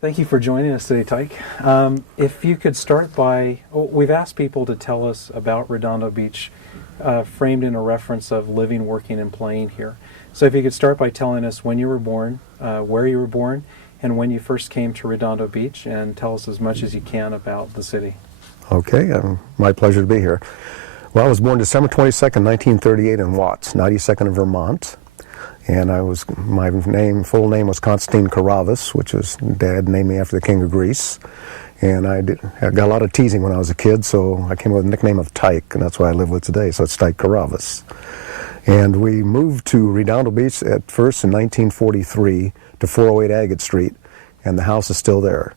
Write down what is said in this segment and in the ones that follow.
Thank you for joining us today, Tike. If you could start by, we've asked people to tell us about Redondo Beach, framed in a reference of living, working, and playing here. So if you could start by telling us when you were born, where you were born, and when you first came to Redondo Beach, and tell us as much as you can about the city. Okay, my pleasure to be here. Well, I was born December 22nd, 1938 in Watts, 92nd in Vermont. And my full name was Tike Karavas, which is Dad named me after the King of Greece. And I got a lot of teasing when I was a kid, so I came up with the nickname of Tike, and that's what I live with today, so it's Tike Karavas. And we moved to Redondo Beach at first in 1943 to 408 Agate Street, and the house is still there.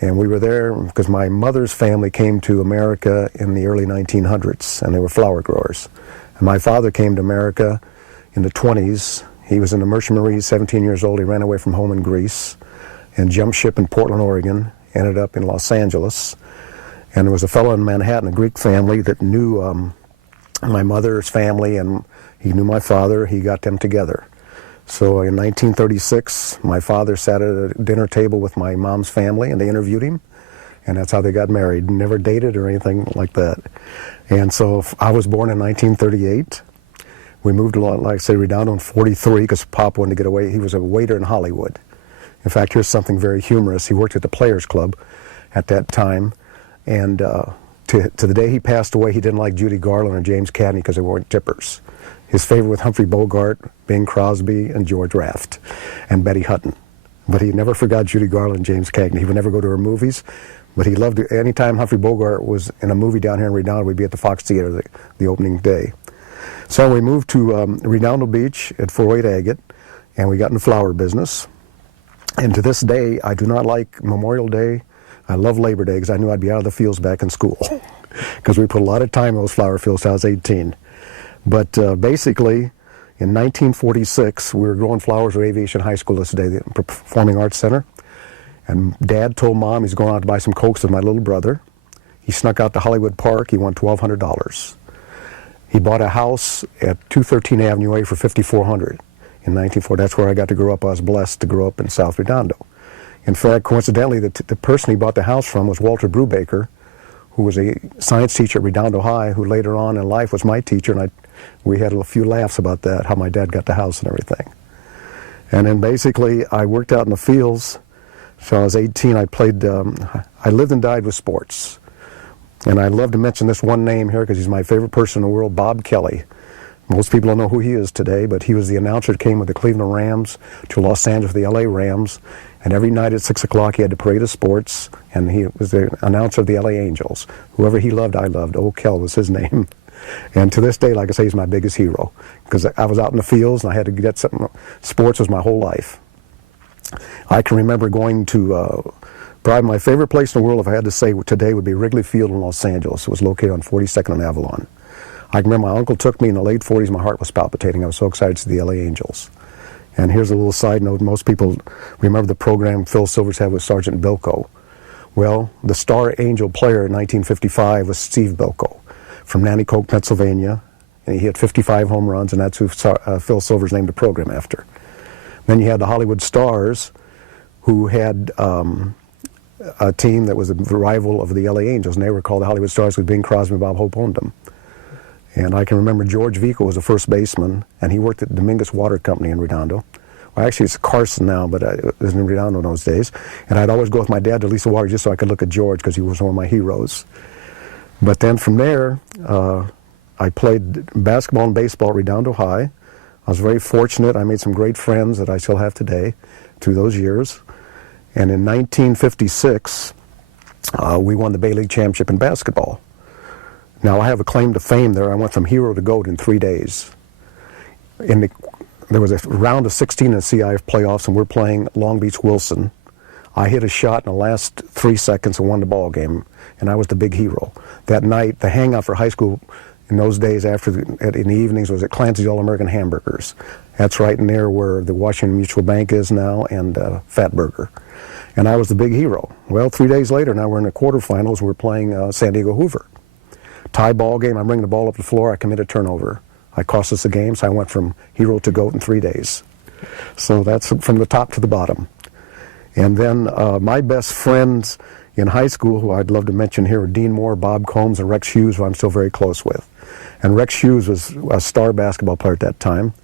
And we were there because my mother's family came to America in the early 1900s, and they were flower growers. And my father came to America in the 20s. He was in the Merchant Marine, 17 years old. He ran away from home in Greece and jumped ship in Portland, Oregon, ended up in Los Angeles. And there was a fellow in Manhattan, a Greek family, that knew my mother's family, and he knew my father. He got them together. So in 1936, my father sat at a dinner table with my mom's family, and they interviewed him, and that's how they got married. Never dated or anything like that. And so I was born in 1938. We moved a lot, like I say, Redondo in 43 because Pop wanted to get away. He was a waiter in Hollywood. In fact, here's something very humorous. He worked at the Players Club at that time, and to the day he passed away, he didn't like Judy Garland or James Cagney because they weren't tippers. His favorite was Humphrey Bogart, Bing Crosby, and George Raft, and Betty Hutton. But he never forgot Judy Garland and James Cagney. He would never go to her movies, but he loved it. Anytime Humphrey Bogart was in a movie down here in Redondo, we'd be at the Fox Theater the opening day. So we moved to Redondo Beach at 408 Agate, and we got in the flower business. And to this day, I do not like Memorial Day. I love Labor Day because I knew I'd be out of the fields back in school because we put a lot of time in those flower fields till I was 18. But basically, in 1946, we were growing flowers at Aviation High School this day, the Performing Arts Center. And Dad told Mom he's going out to buy some Cokes with my little brother. He snuck out to Hollywood Park. He won $1,200. He bought a house at 213 Avenue A for $5,400 in 1940. That's where I got to grow up. I was blessed to grow up in South Redondo. In fact, coincidentally, the person he bought the house from was Walter Brubaker, who was a science teacher at Redondo High, who later on in life was my teacher, and we had a few laughs about that, how my dad got the house and everything. And then basically, I worked out in the fields. So I was 18. I lived and died with sports. And I'd love to mention this one name here because he's my favorite person in the world, Bob Kelly. Most people don't know who he is today, but he was the announcer that came with the Cleveland Rams to Los Angeles, the LA Rams. And every night at 6 o'clock, he had the parade of sports, and he was the announcer of the LA Angels. Whoever he loved, I loved. Old Kel was his name. And to this day, like I say, he's my biggest hero because I was out in the fields, and I had to get something. Sports was my whole life. I can remember going to probably my favorite place in the world, if I had to say today, would be Wrigley Field in Los Angeles. It was located on 42nd and Avalon. I remember my uncle took me in the late 40s. My heart was palpitating. I was so excited to see the LA Angels. And here's a little side note. Most people remember the program Phil Silvers had with Sergeant Bilko. Well, the star Angel player in 1955 was Steve Bilko from Nanticoke, Pennsylvania. And he hit 55 home runs, and that's who Phil Silvers named the program after. Then you had the Hollywood Stars, who had a team that was a rival of the LA Angels, and they were called the Hollywood Stars with Bing Crosby and Bob Hope owned them. And I can remember George Vico was the first baseman, and he worked at Dominguez Water Company in Redondo. Well, actually, it's Carson now, but it was in Redondo in those days. And I'd always go with my dad to Lisa Water just so I could look at George because he was one of my heroes. But then from there, I played basketball and baseball at Redondo High. I was very fortunate. I made some great friends that I still have today through those years. And in 1956, we won the Bay League Championship in basketball. Now, I have a claim to fame there. I went from hero to GOAT in 3 days. There was a round of 16 in the CIF playoffs, and we're playing Long Beach Wilson. I hit a shot in the last 3 seconds and won the ball game, and I was the big hero. That night, the hangout for high school in those days in the evenings was at Clancy's All-American Hamburgers. That's right near where the Washington Mutual Bank is now and Fat Burger. And I was the big hero. Well, 3 days later, now we're in the quarterfinals. We're playing San Diego Hoover. Tie ball game. I bring the ball up the floor. I commit a turnover. I cost us the game, so I went from hero to GOAT in 3 days. So that's from the top to the bottom. And then my best friends in high school, who I'd love to mention here, are Dean Moore, Bob Combs, and Rex Hughes, who I'm still very close with. And Rex Hughes was a star basketball player at that time.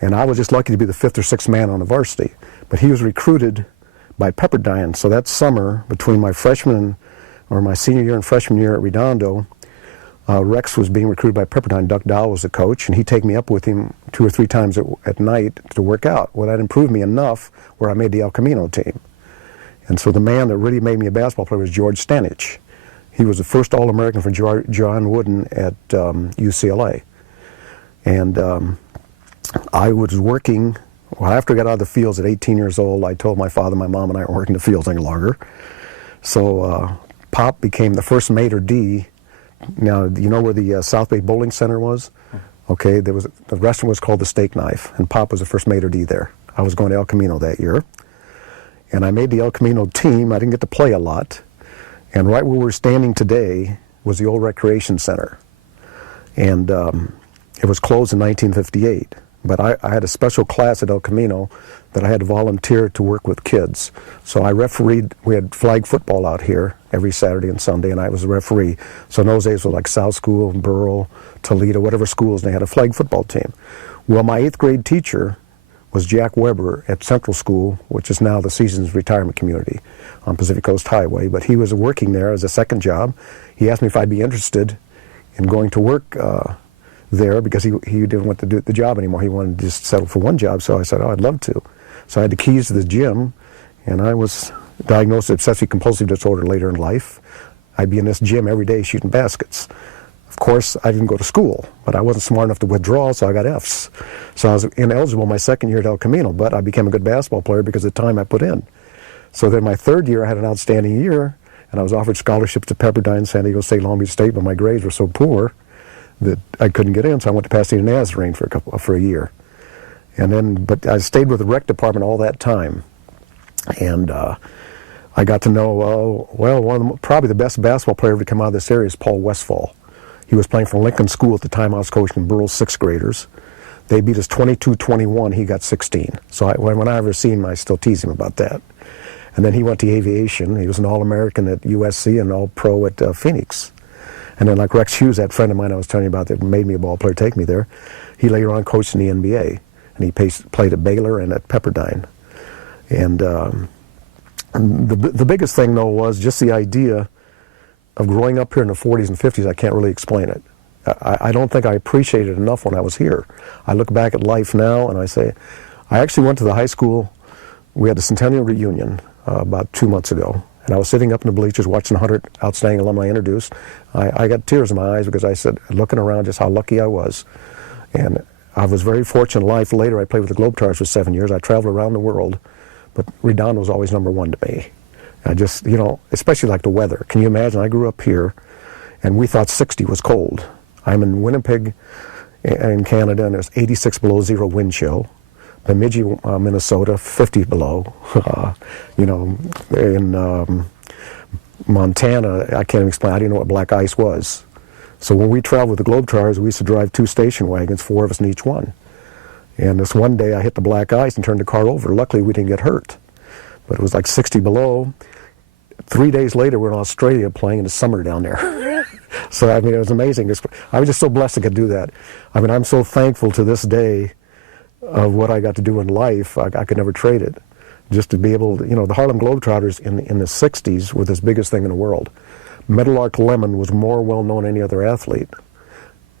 And I was just lucky to be the 5th or 6th man on the varsity. But he was recruited by Pepperdine. So that summer, between my senior year and freshman year at Redondo, Rex was being recruited by Pepperdine. Duck Dowell was the coach, and he'd take me up with him 2 or 3 times at night to work out. Well, that improved me enough where I made the El Camino team. And so the man that really made me a basketball player was George Stanich. He was the first All-American for John Wooden at UCLA. And I was working, after I got out of the fields at 18 years old, I told my father, my mom, and I weren't working the fields any longer. So Pop became the first maitre d'. Now, you know where the South Bay Bowling Center was? Okay, the restaurant was called the Steak Knife, and Pop was the first maitre d' there. I was going to El Camino that year. And I made the El Camino team. I didn't get to play a lot. And right where we're standing today was the old recreation center. And it was closed in 1958. But I had a special class at El Camino that I had to volunteer to work with kids. So I refereed, we had flag football out here every Saturday and Sunday, and I was a referee. So in those days it was like South School, Burrell, Toledo, whatever schools, and they had a flag football team. Well, my 8th grade teacher was Jack Weber at Central School, which is now the Seasons Retirement Community on Pacific Coast Highway. But he was working there as a second job. He asked me if I'd be interested in going to work there because he didn't want to do the job anymore. He wanted to just settle for one job. So I said, oh, I'd love to. So I had the keys to the gym, and I was diagnosed with obsessive-compulsive disorder later in life. I'd be in this gym every day shooting baskets. Of course, I didn't go to school, but I wasn't smart enough to withdraw, so I got Fs. So I was ineligible my second year at El Camino, but I became a good basketball player because of the time I put in. So then my third year, I had an outstanding year, and I was offered scholarships to Pepperdine, San Diego State, Long Beach State, but my grades were so poor that I couldn't get in, so I went to Pasadena Nazarene for a year. And then, but I stayed with the rec department all that time, and I got to know, probably the best basketball player to come out of this area is Paul Westphal. He was playing for Lincoln School at the time. I was coaching Burrell's 6th graders. They beat us 22-21. He got 16. So when I ever see him, I still tease him about that. And then he went to aviation. He was an All-American at USC and All-Pro at Phoenix. And then like Rex Hughes, that friend of mine I was telling you about that made me a ball player, take me there, he later on coached in the NBA. And he played at Baylor and at Pepperdine. And the biggest thing, though, was just the idea of growing up here in the 40s and 50s. I can't really explain it. I don't think I appreciated it enough when I was here. I look back at life now and I say, I actually went to the high school. We had the centennial reunion about 2 months ago, and I was sitting up in the bleachers watching 100 outstanding alumni introduced. I got tears in my eyes because I said, looking around, just how lucky I was. And I was very fortunate in life. Later, I played with the Globetrotters for 7 years. I traveled around the world, but Redondo was always number one to me. I just, especially like the weather. Can you imagine? I grew up here, and we thought 60 was cold. I'm in Winnipeg, in Canada, and there's 86 below zero wind chill. Bemidji, Minnesota, 50 below. In Montana, I can't even explain. I didn't know what black ice was. So when we traveled with the Globetrotters, we used to drive 2 station wagons, 4 of us in each one. And this one day, I hit the black ice and turned the car over. Luckily, we didn't get hurt. But it was like 60 below. 3 days later, we're in Australia playing in the summer down there. So, it was amazing. I was just so blessed I could do that. I'm so thankful to this day of what I got to do in life. I could never trade it. Just to be able to, the Harlem Globetrotters in the 60s were the biggest thing in the world. Meadowlark Lemon was more well-known than any other athlete.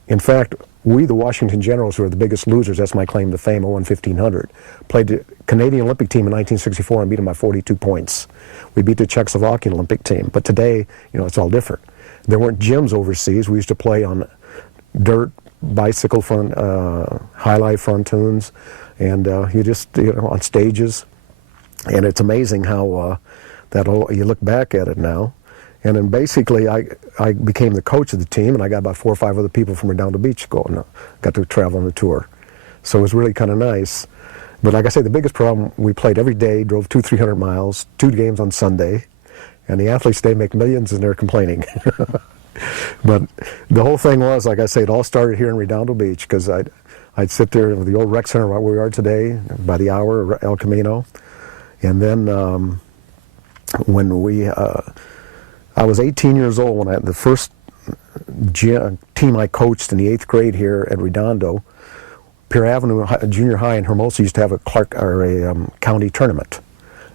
In fact, we, the Washington Generals, who were the biggest losers, that's my claim to fame, 0-1500, played the Canadian Olympic team in 1964 and beat them by 42 points. We beat the Czechoslovakian Olympic team. But today, it's all different. There weren't gyms overseas. We used to play on dirt, bicycle front, high-life frontoons, and you just, on stages. And it's amazing how you look back at it now. And then basically, I became the coach of the team, and I got about 4 or 5 other people from Redondo Beach going. Got to travel on the tour. So it was really kind of nice. But like I say, the biggest problem, we played every day, drove 200-300 miles, 2 games on Sunday, and the athletes today make millions, and they're complaining. But the whole thing was, like I say, it all started here in Redondo Beach, because I'd sit there with the old rec center right where we are today, by the hour, El Camino. And then when I was 18 years old when the first team I coached in the 8th grade here at Redondo, Pier Avenue Junior High in Hermosa used to have a county tournament,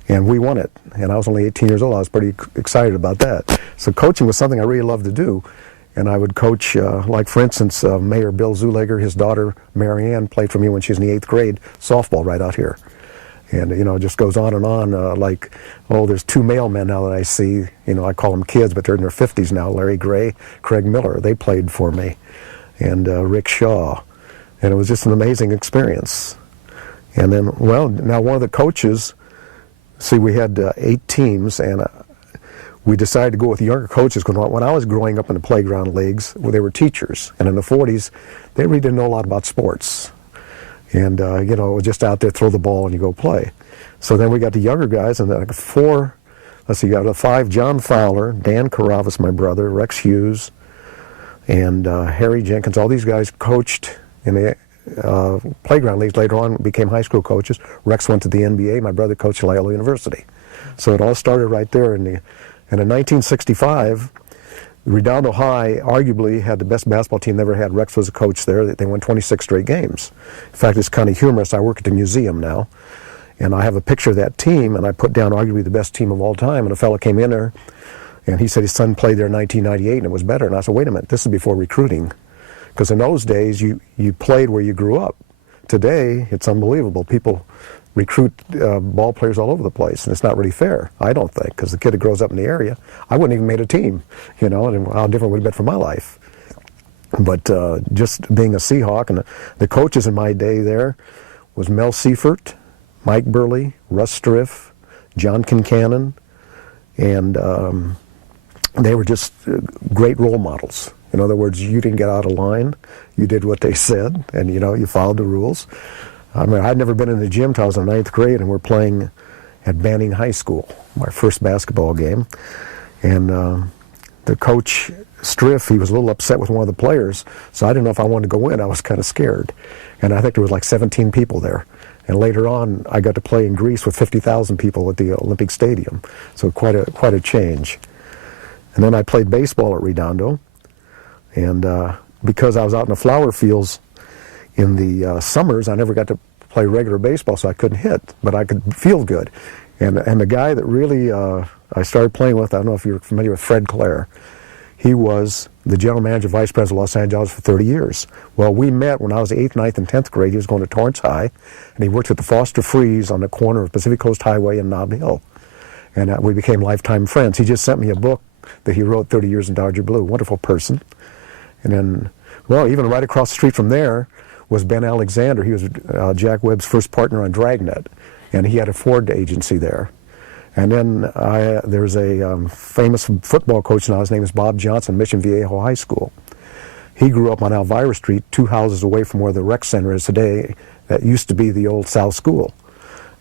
and we won it. And I was only 18 years old. I was pretty excited about that. So coaching was something I really loved to do. And I would coach, like for instance, Mayor Bill Zuleger, his daughter Marianne played for me when she was in the 8th grade, softball right out here. And, you know, it just goes on and on, like, oh, there's 2 male men now that I see, you know, I call them kids, but they're in their 50s now, Larry Gray, Craig Miller, they played for me, and Rick Shaw. And it was just an amazing experience. And then, well, now one of the coaches, see, we had 8 teams, and we decided to go with the younger coaches, because when I was growing up in the playground leagues, well, they were teachers, and in the 40s, they really didn't know a lot about sports. And, you know, just out there, throw the ball and you go play. So then we got the younger guys, and like 4, let's see, you got 5, John Fowler, Dan Karavas, my brother, Rex Hughes, and Harry Jenkins. All these guys coached in the playground leagues. Later on became high school coaches. Rex went to the NBA. My brother coached at Loyola University. So it all started right there. And in 1965, Redondo High arguably had the best basketball team they ever had. Rex was a coach there. They won 26 straight games. In fact, it's kind of humorous. I work at the museum now, and I have a picture of that team, and I put down arguably the best team of all time. And a fellow came in there, and he said his son played there in 1998, and it was better. And I said, wait a minute, this is before recruiting. Because in those days, you played where you grew up. Today, it's unbelievable. People recruit ball players all over the place, and it's not really fair, I don't think, because the kid that grows up in the area, I wouldn't even made a team, you know, and how different would it have been for my life. But just being a Seahawk, and the coaches in my day there was Mel Seifert, Mike Burley, Russ Striff, John Kincannon, and they were just great role models. In other words, you didn't get out of line, you did what they said, and, you know, you followed the rules. I mean, I'd never been in the gym until I was in 9th grade, and we're playing at Banning High School, my first basketball game. And the coach, Striff, he was a little upset with one of the players, so I didn't know if I wanted to go in. I was kind of scared. And I think there was like 17 people there. And later on, I got to play in Greece with 50,000 people at the Olympic Stadium. So quite a change. And then I played baseball at Redondo. And because I was out in the flower fields in the summers, I never got to play regular baseball, so I couldn't hit, but I could feel good. And the guy that really I started playing with, I don't know if you're familiar with Fred Clare, he was the general manager, vice president of Los Angeles for 30 years. Well, we met when I was 8th, 9th, and 10th grade. He was going to Torrance High, and he worked at the Foster Freeze on the corner of Pacific Coast Highway and Nob Hill. And we became lifetime friends. He just sent me a book that he wrote, 30 Years in Dodger Blue. Wonderful person. And then, well, even right across the street from there was Ben Alexander. He was Jack Webb's first partner on Dragnet, and he had a Ford agency there. And then there's a famous football coach now. His name is Bob Johnson, Mission Viejo High School. He grew up on Elvira Street, 2 houses away from where the rec center is today. That used to be the old South School.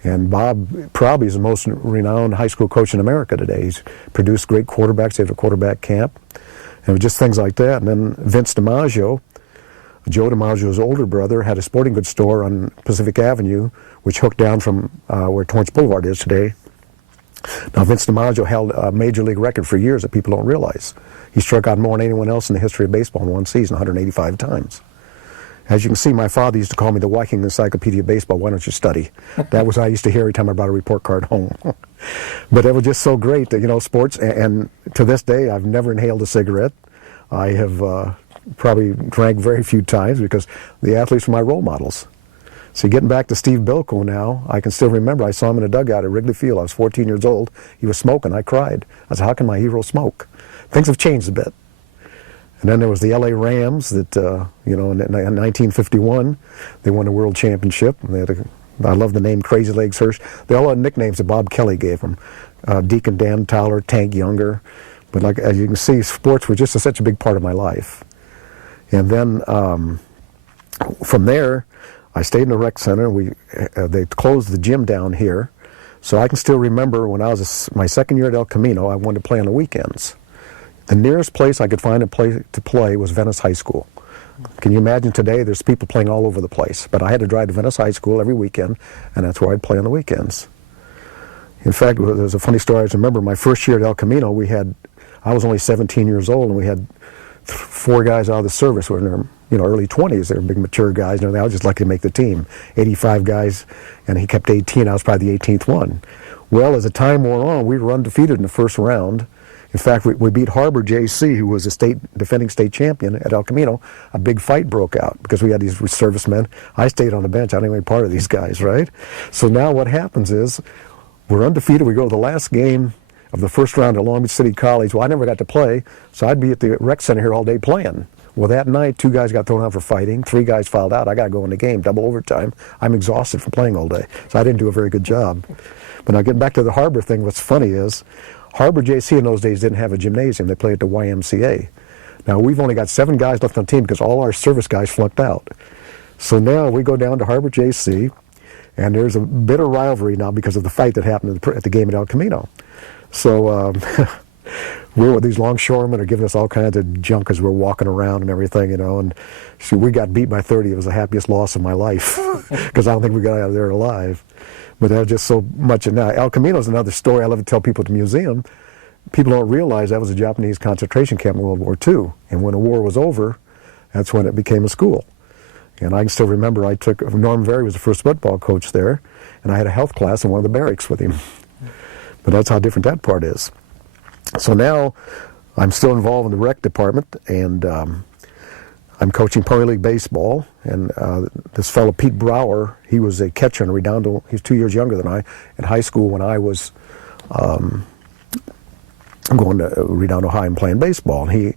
And Bob probably is the most renowned high school coach in America today. He's produced great quarterbacks. They have a quarterback camp. And just things like that. And then Vince DiMaggio, Joe DiMaggio's older brother, had a sporting goods store on Pacific Avenue, which hooked down from where Torrance Boulevard is today. Now, Vince DiMaggio held a major league record for years that people don't realize. He struck out more than anyone else in the history of baseball in one season, 185 times. As you can see, my father used to call me the Viking Encyclopedia of Baseball. Why don't you study? That was what I used to hear every time I brought a report card home. But it was just so great that, you know, sports, and to this day, I've never inhaled a cigarette. I have probably drank very few times because the athletes were my role models. So getting back to Steve Bilko now, I can still remember I saw him in a dugout at Wrigley Field. I was 14 years old. He was smoking. I cried. I said, how can my hero smoke? Things have changed a bit. And then there was the LA Rams that, you know, in 1951, they won a world championship. They had I love the name Crazy Legs Hirsch. They all had nicknames that Bob Kelly gave them. Deacon Dan Towler, Tank Younger. But like, as you can see, sports were just such a big part of my life. And then from there, I stayed in the rec center. They closed the gym down here. So I can still remember when I was my second year at El Camino, I wanted to play on the weekends. The nearest place I could find a place to play was Venice High School. Can you imagine today there's people playing all over the place, but I had to drive to Venice High School every weekend, and that's where I'd play on the weekends. In fact, there's a funny story. I remember my first year at El Camino, I was only 17 years old, and we had 4 guys out of the service who were in their early 20s. They were big, mature guys. I was just lucky to make the team. 85 guys, and he kept 18. I was probably the 18th one. Well, as the time wore on, we were undefeated in the first round. In fact, we beat Harbor JC, who was a defending state champion at El Camino. A big fight broke out because we had these servicemen. I stayed on the bench. I didn't even part of these guys, right? So now what happens is we're undefeated. We go to the last game of the first round at Long Beach City College. Well, I never got to play, so I'd be at the rec center here all day playing. Well, that night, 2 guys got thrown out for fighting. 3 guys fouled out. I got to go in the game, double overtime. I'm exhausted from playing all day, so I didn't do a very good job. But now getting back to the Harbor thing, what's funny is Harbor JC in those days didn't have a gymnasium. They played at the YMCA. Now, we've only got 7 guys left on the team because all our service guys flunked out. So now we go down to Harbor JC, and there's a bitter rivalry now because of the fight that happened at the game at El Camino. So we're with these longshoremen are giving us all kinds of junk as we're walking around and everything, and so we got beat by 30. It was the happiest loss of my life because I don't think we got out of there alive. But that was just so much. And now El Camino is another story I love to tell people at the museum. People don't realize that was a Japanese concentration camp in World War II. And when the war was over, that's when it became a school. And I can still remember Norm Very was the first football coach there, and I had a health class in one of the barracks with him. But that's how different that part is. So now I'm still involved in the rec department, and I'm coaching Pony League baseball, and this fellow Pete Brower, he was a catcher in Redondo. He's 2 years younger than I. In high school, when I was going to Redondo High and playing baseball, and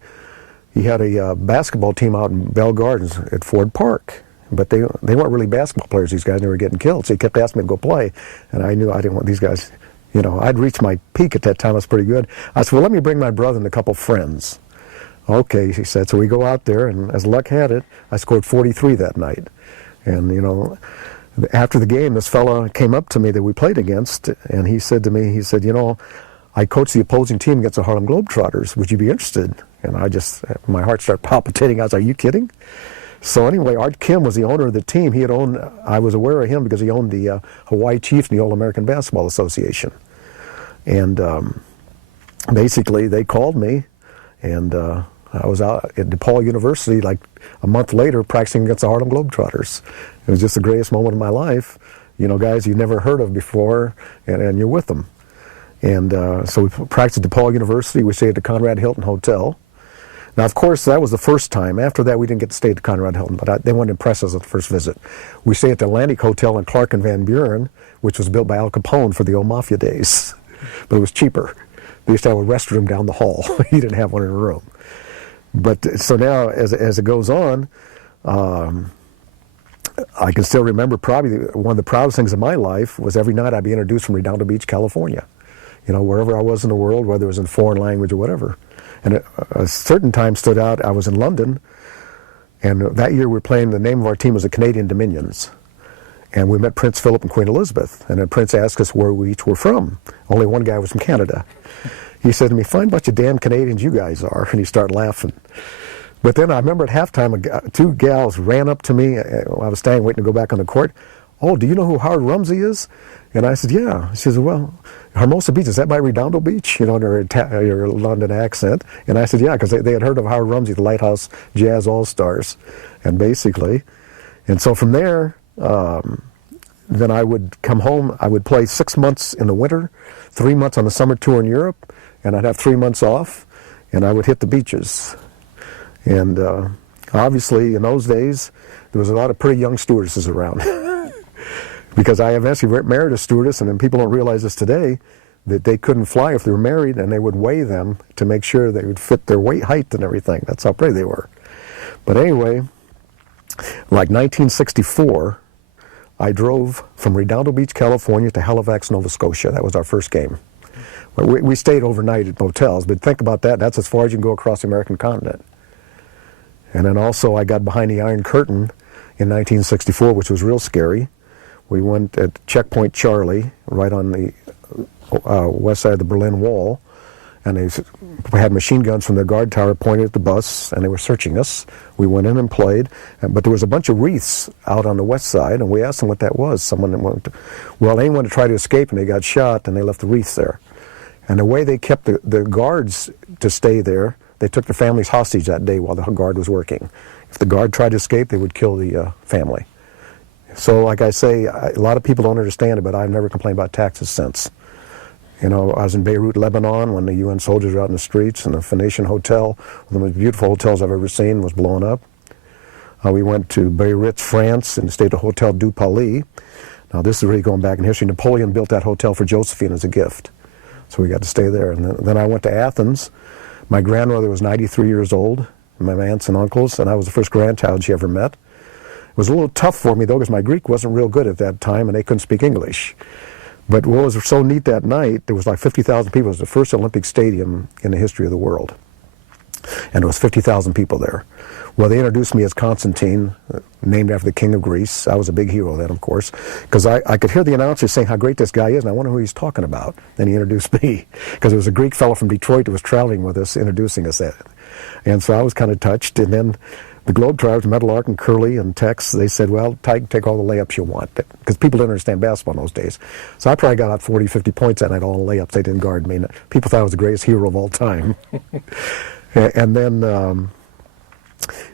he had a basketball team out in Bell Gardens at Ford Park. But they weren't really basketball players, these guys. They were getting killed, so he kept asking me to go play, and I knew I didn't want these guys. I'd reached my peak at that time. I was pretty good. I said, well, let me bring my brother and a couple friends. Okay, he said. So we go out there, and as luck had it, I scored 43 that night. And, after the game, this fella came up to me that we played against, and he said to me, I coached the opposing team against the Harlem Globetrotters. Would you be interested? And my heart started palpitating. I was like, are you kidding? So anyway, Art Kim was the owner of the team. I was aware of him because he owned the Hawaii Chiefs and the All-American Basketball Association. And basically, they called me, and I was out at DePaul University like a month later practicing against the Harlem Globetrotters. It was just the greatest moment of my life. Guys you've never heard of before, and you're with them. And so we practiced at DePaul University. We stayed at the Conrad Hilton Hotel. Now, of course, that was the first time. After that, we didn't get to stay at the Conrad Hilton, but they wanted to impress us at the first visit. We stayed at the Atlantic Hotel in Clark and Van Buren, which was built by Al Capone for the old Mafia days. But it was cheaper. They used to have a restroom down the hall. He didn't have one in a room. But so now, as it goes on, I can still remember probably one of the proudest things in my life was every night I'd be introduced from Redondo Beach, California. Wherever I was in the world, whether it was in foreign language or whatever. And a certain time stood out. I was in London, and that year we were playing, the name of our team was the Canadian Dominions. And we met Prince Philip and Queen Elizabeth. And then Prince asked us where we each were from. Only one guy was from Canada. He said to me, fine bunch of damn Canadians you guys are. And he started laughing. But then I remember at halftime, 2 gals ran up to me. I was standing waiting to go back on the court. Oh, do you know who Howard Rumsey is? And I said, yeah. She says, well, Hermosa Beach, is that by Redondo Beach? In her London accent. And I said, yeah, because they had heard of Howard Rumsey, the Lighthouse Jazz All-Stars. And so from there, then I would come home. I would play 6 months in the winter, 3 months on the summer tour in Europe, and I'd have 3 months off, and I would hit the beaches. And obviously, in those days, there was a lot of pretty young stewardesses around. Because I eventually married a stewardess, and then people don't realize this today, that they couldn't fly if they were married, and they would weigh them to make sure they would fit their weight, height, and everything. That's how pretty they were. But anyway, like 1964, I drove from Redondo Beach, California to Halifax, Nova Scotia. That was our first game. We stayed overnight at motels, but think about that. That's as far as you can go across the American continent. And then also I got behind the Iron Curtain in 1964, which was real scary. We went at Checkpoint Charlie, right on the west side of the Berlin Wall, and they had machine guns from their guard tower pointed at the bus, and they were searching us. We went in and played, but there was a bunch of wreaths out on the west side, and we asked them what that was. Someone that wanted to, well, they wanted to try to escape, and they got shot, and they left the wreaths there. And the way they kept the guards to stay there, they took the families hostage that day while the guard was working. If the guard tried to escape, they would kill the family. So, like I say, a lot of people don't understand it, but I've never complained about taxes since. You know, I was in Beirut, Lebanon, when the UN soldiers were out in the streets, and the Phoenician Hotel, one of the most beautiful hotels I've ever seen, was blown up. We went to Beirut, France, and stayed at the Hotel du Palais. Now, this is really going back in history. Napoleon built that hotel for Josephine as a gift. So we got to stay there. And then I went to Athens. My grandmother was 93 years old, and my aunts and uncles, and I was the first grandchild she ever met. It was a little tough for me, though, because my Greek wasn't real good at that time, and they couldn't speak English. But what was so neat that night, there was like 50,000 people. It was the first Olympic stadium in the history of the world. And there was 50,000 people there. Well, they introduced me as Constantine, named after the king of Greece. I was a big hero then, of course, because I could hear the announcer saying how great this guy is, and I wonder who he's talking about. Then he introduced me, because there was a Greek fellow from Detroit who was traveling with us, introducing us. And so I was kind of touched. And then the Globetrotters, Meadowlark and Curly and Tex, they said, well, Tike, take all the layups you want, because people didn't understand basketball in those days. So I probably got out 40, 50 points that night, all the layups. They didn't guard me. People thought I was the greatest hero of all time. And then,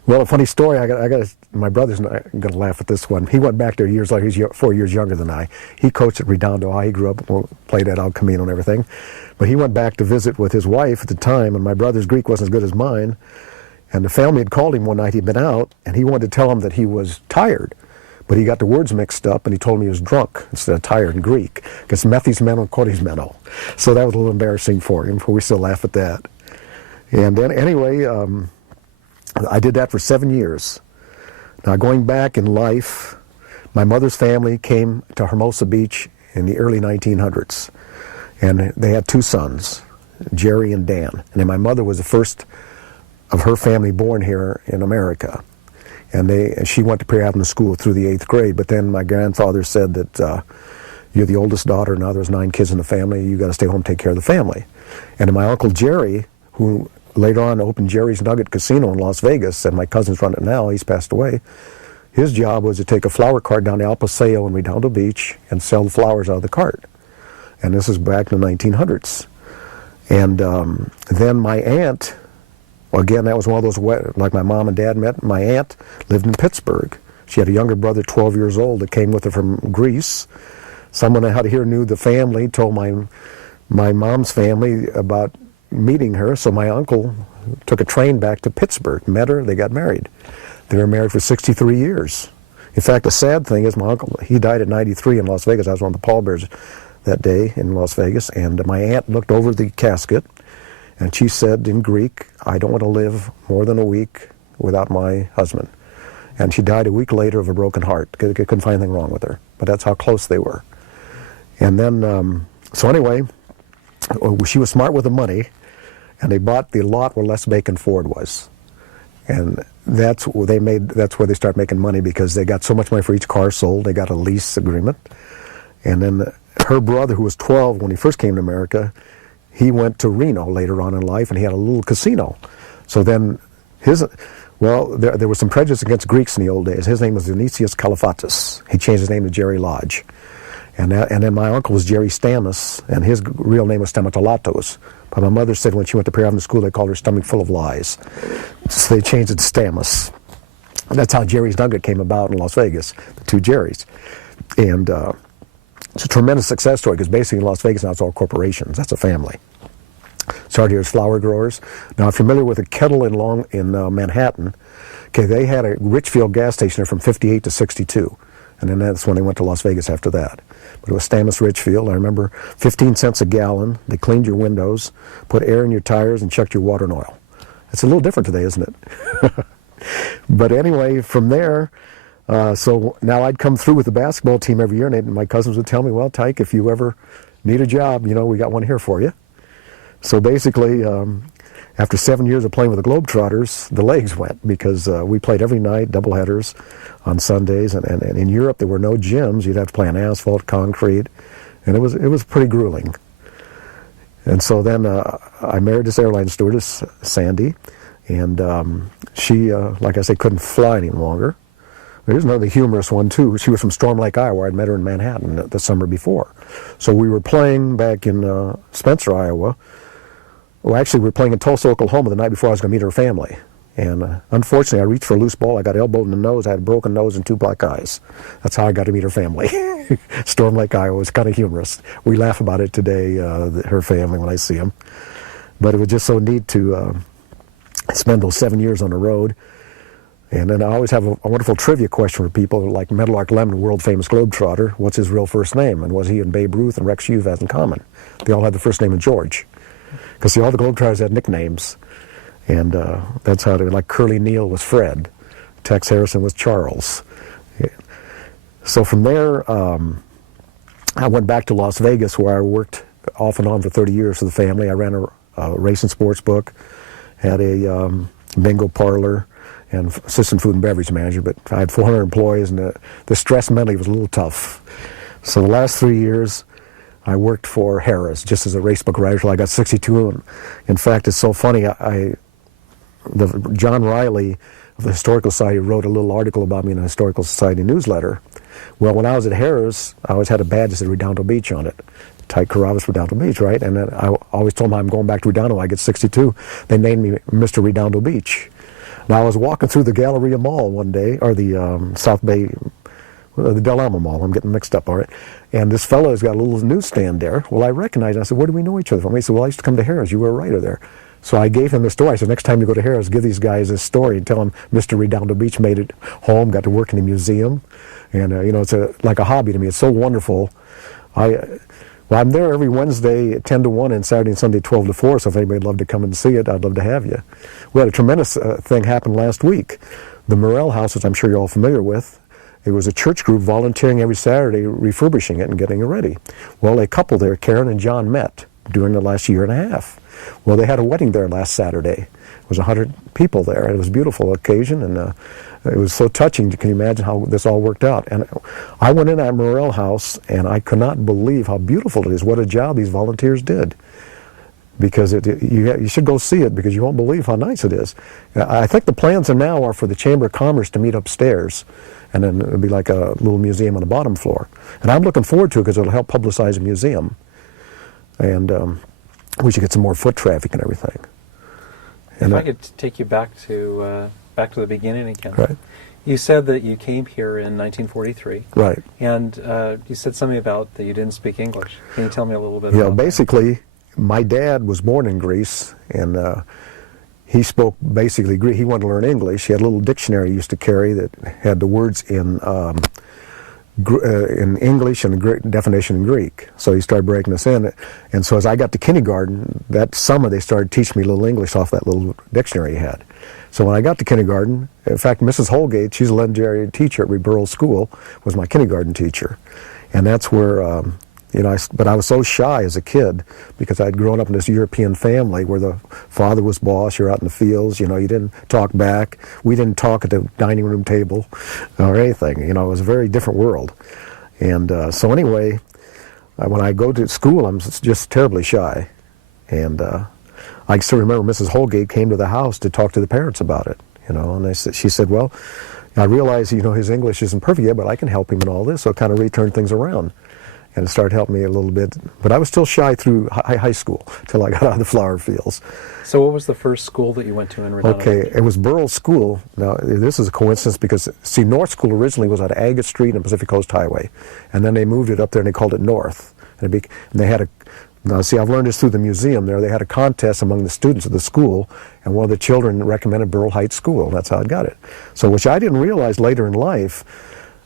well, a funny story, my brother's not going to laugh at this one. He went back there years later. He's 4 years younger than I. He coached at Redondo High. He grew up, played at El Camino and everything. But he went back to visit with his wife at the time, and my brother's Greek wasn't as good as mine. And the family had called him one night. He'd been out, and he wanted to tell them that he was tired. But he got the words mixed up, and he told me he was drunk instead of tired in Greek, because methys meno, koris meno. So that was a little embarrassing for him, but we still laugh at that. And then, anyway, I did that for 7 years. Now, going back in life, my mother's family came to Hermosa Beach in the early 1900s, and they had 2 sons, Jerry and Dan. And then my mother was the first of her family born here in America. And she went to Patterson School through the 8th grade, but then my grandfather said that you're the oldest daughter, now there's 9 kids in the family, you got to stay home and take care of the family. And my Uncle Jerry, who later on opened Jerry's Nugget Casino in Las Vegas, and my cousin's run it now, he's passed away, his job was to take a flower cart down to El Paseo in Redondo Beach and sell the flowers out of the cart. And this is back in the 1900s. And then my aunt, again, that was one of those, like my mom and dad met. My aunt lived in Pittsburgh. She had a younger brother, 12 years old, that came with her from Greece. Someone out here knew the family, told my mom's family about meeting her, so my uncle took a train back to Pittsburgh, met her, they got married. They were married for 63 years. In fact, the sad thing is my uncle, he died at 93 in Las Vegas. I was one of the pallbearers that day in Las Vegas, and my aunt looked over the casket, and she said in Greek, I don't want to live more than a week without my husband. And she died a week later of a broken heart. They couldn't find anything wrong with her. But that's how close they were. And then, so anyway, she was smart with the money, and they bought the lot where Les Bacon Ford was. And that's where they started making money, because they got so much money for each car sold. They got a lease agreement. And then her brother, who was 12 when he first came to America, he went to Reno later on in life, and he had a little casino. So then there was some prejudice against Greeks in the old days. His name was Dionysius Kalafatis. He changed his name to Jerry Lodge. And then my uncle was Jerry Stamus, and his real name was Stamatolatos. But my mother said when she went to Patterson School, they called her stomach full of lies. So they changed it to Stamus. And that's how Jerry's Nugget came about in Las Vegas, the 2 Jerrys. And it's a tremendous success story, because basically in Las Vegas now it's all corporations. That's a family. Started here as flower growers. Now, I'm familiar with a kettle in Manhattan. Okay, they had a Richfield gas station there from 58 to 62. And then that's when they went to Las Vegas after that. But it was Stamus Richfield. I remember 15 cents a gallon. They cleaned your windows, put air in your tires, and checked your water and oil. It's a little different today, isn't it? But anyway, from there, so now I'd come through with the basketball team every year, and my cousins would tell me, well, Tike, if you ever need a job, we got one here for you. So basically, after 7 years of playing with the Globetrotters, the legs went, because we played every night, doubleheaders on Sundays, and in Europe there were no gyms. You'd have to play on asphalt, concrete, and it was pretty grueling. And so then I married this airline stewardess, Sandy, and she, like I say, couldn't fly any longer. There's another humorous one, too. She was from Storm Lake, Iowa. I'd met her in Manhattan the summer before. So we were playing back in Spencer, Iowa. Well, actually, we were playing in Tulsa, Oklahoma the night before I was going to meet her family. And unfortunately, I reached for a loose ball. I got elbowed in the nose. I had a broken nose and 2 black eyes. That's how I got to meet her family. Storm Lake, Iowa was kind of humorous. We laugh about it today, her family, when I see them. But it was just so neat to spend those 7 years on the road. And then I always have a wonderful trivia question for people like Meadowlark Lemon, world-famous Globetrotter. What's his real first name? And what he and Babe Ruth and Rex Hughes had in common? They all had the first name of George. Because all the Globetrotters had nicknames. And that's how they, like Curly Neal was Fred. Tex Harrison was Charles. So from there, I went back to Las Vegas, where I worked off and on for 30 years for the family. I ran a racing sports book, had a bingo parlor, and assistant food and beverage manager, but I had 400 employees, and the stress mentally was a little tough. So the last 3 years, I worked for Harrah's, just as a racebook writer till I got 62. And in fact, it's so funny, John Riley of the Historical Society wrote a little article about me in the Historical Society newsletter. Well, when I was at Harrah's, I always had a badge that said Redondo Beach on it. Tike Karavas, Redondo Beach, right? And then I always told them I'm going back to Redondo when I get 62. They named me Mr. Redondo Beach. Now, I was walking through the Galleria Mall one day, or the South Bay, the Del Alma Mall. I'm getting mixed up, all right. And this fellow has got a little newsstand there. Well, I recognized him. I said, where do we know each other from? He said, well, I used to come to Harrah's. You were a writer there. So I gave him the story. I said, next time you go to Harrah's, give these guys this story and tell them Mr. Redondo Beach made it home, got to work in the museum. And, it's like a hobby to me. It's so wonderful. I'm there every Wednesday at 10 to 1 and Saturday and Sunday 12 to 4, so if anybody'd love to come and see it, I'd love to have you. We had a tremendous thing happen last week. The Morrell House, which I'm sure you're all familiar with, it was a church group volunteering every Saturday, refurbishing it and getting it ready. Well, a couple there, Karen and John, met during the last year and a half. Well, they had a wedding there last Saturday. It was 100 people there. It was a beautiful occasion, and it was so touching. Can you imagine how this all worked out? And I went in that Morrell House, and I could not believe how beautiful it is. What a job these volunteers did. Because you should go see it, because you won't believe how nice it is. I think the plans now are for the Chamber of Commerce to meet upstairs, and then it'll be like a little museum on the bottom floor. And I'm looking forward to it because it'll help publicize a museum. And we should get some more foot traffic and everything. And if I could take you back to the beginning again. Right. You said that you came here in 1943. Right. And you said something about that you didn't speak English. Can you tell me a little bit about that? Basically, my dad was born in Greece, and he spoke basically Greek. He wanted to learn English. He had a little dictionary he used to carry that had the words in English and the definition in Greek. So he started breaking us in. And so as I got to kindergarten, that summer they started teaching me a little English off that little dictionary he had. So when I got to kindergarten, in fact, Mrs. Holgate, she's a legendary teacher at Beryl School, was my kindergarten teacher. And that's where, but I was so shy as a kid because I'd grown up in this European family where the father was boss, you're out in the fields, you didn't talk back. We didn't talk at the dining room table or anything. It was a very different world. And so anyway, when I go to school, I'm just terribly shy. And I still remember Mrs. Holgate came to the house to talk to the parents about it, and she said, well, I realize, his English isn't perfect yet, but I can help him in all this, so it kind of returned things around. And it started helping me a little bit. But I was still shy through high school till I got out of the flower fields. So what was the first school that you went to in Redondo? Okay, it was Beryl School. Now, this is a coincidence because, North School originally was on Agate Street and Pacific Coast Highway. And then they moved it up there and they called it North. And they had I've learned this through the museum there. They had a contest among the students of the school, and one of the children recommended Beryl Heights School. That's how I got it. So, which I didn't realize later in life,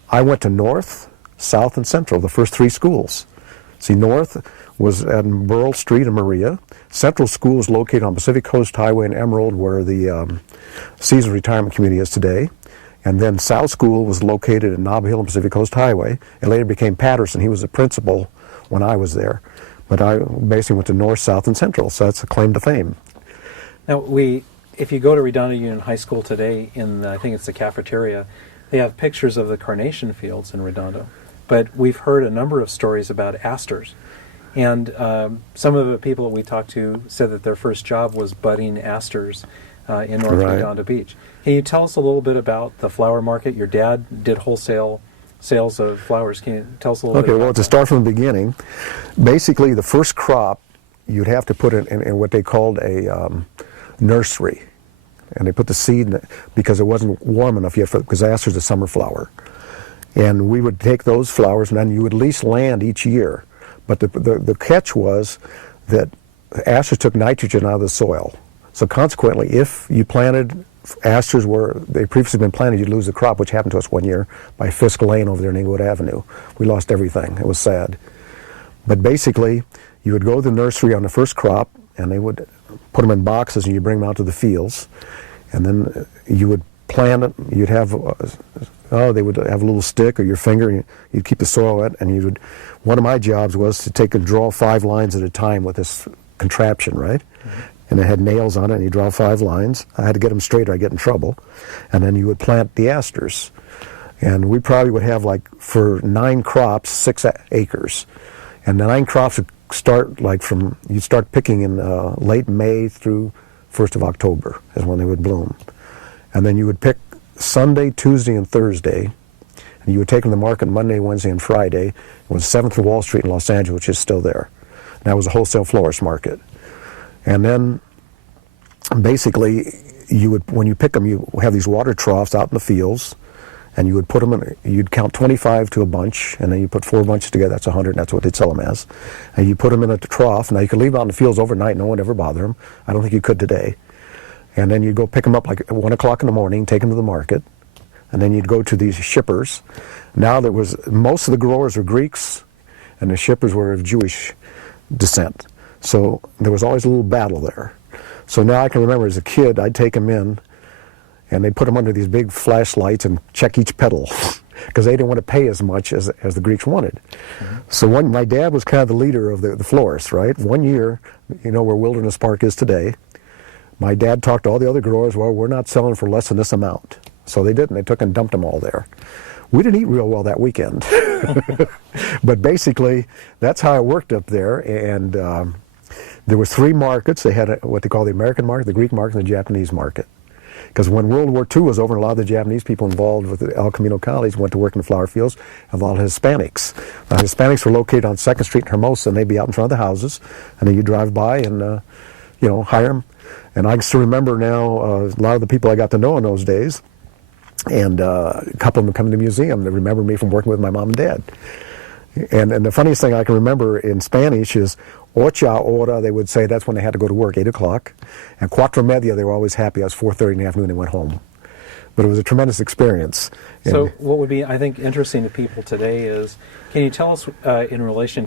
I went to North, South, and Central, the first 3 schools. North was at Beryl Street and Maria. Central School was located on Pacific Coast Highway in Emerald, where the Caesars Retirement Community is today. And then South School was located in Nob Hill and Pacific Coast Highway, and later became Patterson. He was the principal when I was there. But I basically went to North, South, and Central, so that's a claim to fame. Now, if you go to Redondo Union High School today, I think it's the cafeteria, they have pictures of the carnation fields in Redondo. But we've heard a number of stories about asters. And some of the people that we talked to said that their first job was budding asters in North Redondo Beach. Can you tell us a little bit about the flower market? Your dad did wholesale sales of flowers. Can you tell us a little bit about well, to start from the beginning, basically the first crop, you'd have to put it in what they called a nursery. And they put the seed in it because it wasn't warm enough yet, because aster's a summer flower. And we would take those flowers, and then you would lease land each year. But the catch was that asters took nitrogen out of the soil. So consequently, if you planted asters where they previously been planted, you'd lose the crop, which happened to us one year by Fisk Lane over there in Inglewood Avenue. We lost everything. It was sad. But basically, you would go to the nursery on the first crop, and they would put them in boxes, and you bring them out to the fields. And then you would plant it. You'd have, they would have a little stick or your finger, and you'd keep the soil wet, and one of my jobs was to take and draw 5 lines at a time with this contraption, right? Mm-hmm. And it had nails on it, and you draw 5 lines. I had to get them straight or I'd get in trouble. And then you would plant the asters. And we probably would have, like, for 9 crops, 6 acres. And the 9 crops would start, you'd start picking in late May through 1st of October is when they would bloom. And then you would pick Sunday, Tuesday, and Thursday. And you would take them to the market Monday, Wednesday, and Friday. It was 7th and Wall Street in Los Angeles, which is still there. And that was a wholesale florist market. And then, basically, when you pick them, you have these water troughs out in the fields, and you would put them in, you'd count 25 to a bunch, and then you put 4 bunches together, that's 100, and that's what they'd sell them as. And you put them in a trough. Now, you could leave them out in the fields overnight, no one would ever bother them. I don't think you could today. And then you'd go pick them up like at 1 o'clock in the morning, take them to the market, and then you'd go to these shippers. Now, most of the growers were Greeks, and the shippers were of Jewish descent. So there was always a little battle there. So now I can remember as a kid, I'd take them in, and they'd put them under these big flashlights and check each petal, because they didn't want to pay as much as the Greeks wanted. Mm-hmm. So my dad was kind of the leader of the florists, right? One year, where Wilderness Park is today, my dad talked to all the other growers, well, we're not selling for less than this amount. So they didn't. They took and dumped them all there. We didn't eat real well that weekend. But basically, that's how I worked up there. And there were 3 markets. They had what they call the American market, the Greek market, and the Japanese market. Because when World War II was over, a lot of the Japanese people involved with the Camino College went to work in the flower fields, and a lot of Hispanics. Hispanics were located on 2nd Street in Hermosa, and they'd be out in front of the houses, and then you drive by and, hire them. And I still remember now a lot of the people I got to know in those days, and a couple of them come to the museum. They remember me from working with my mom and dad. And the funniest thing I can remember in Spanish is ocha hora, they would say that's when they had to go to work, 8 o'clock. And cuatro media, they were always happy. I was 4:30 in the afternoon, they went home. But it was a tremendous experience. So what would be, I think, interesting to people today is, can you tell us in relation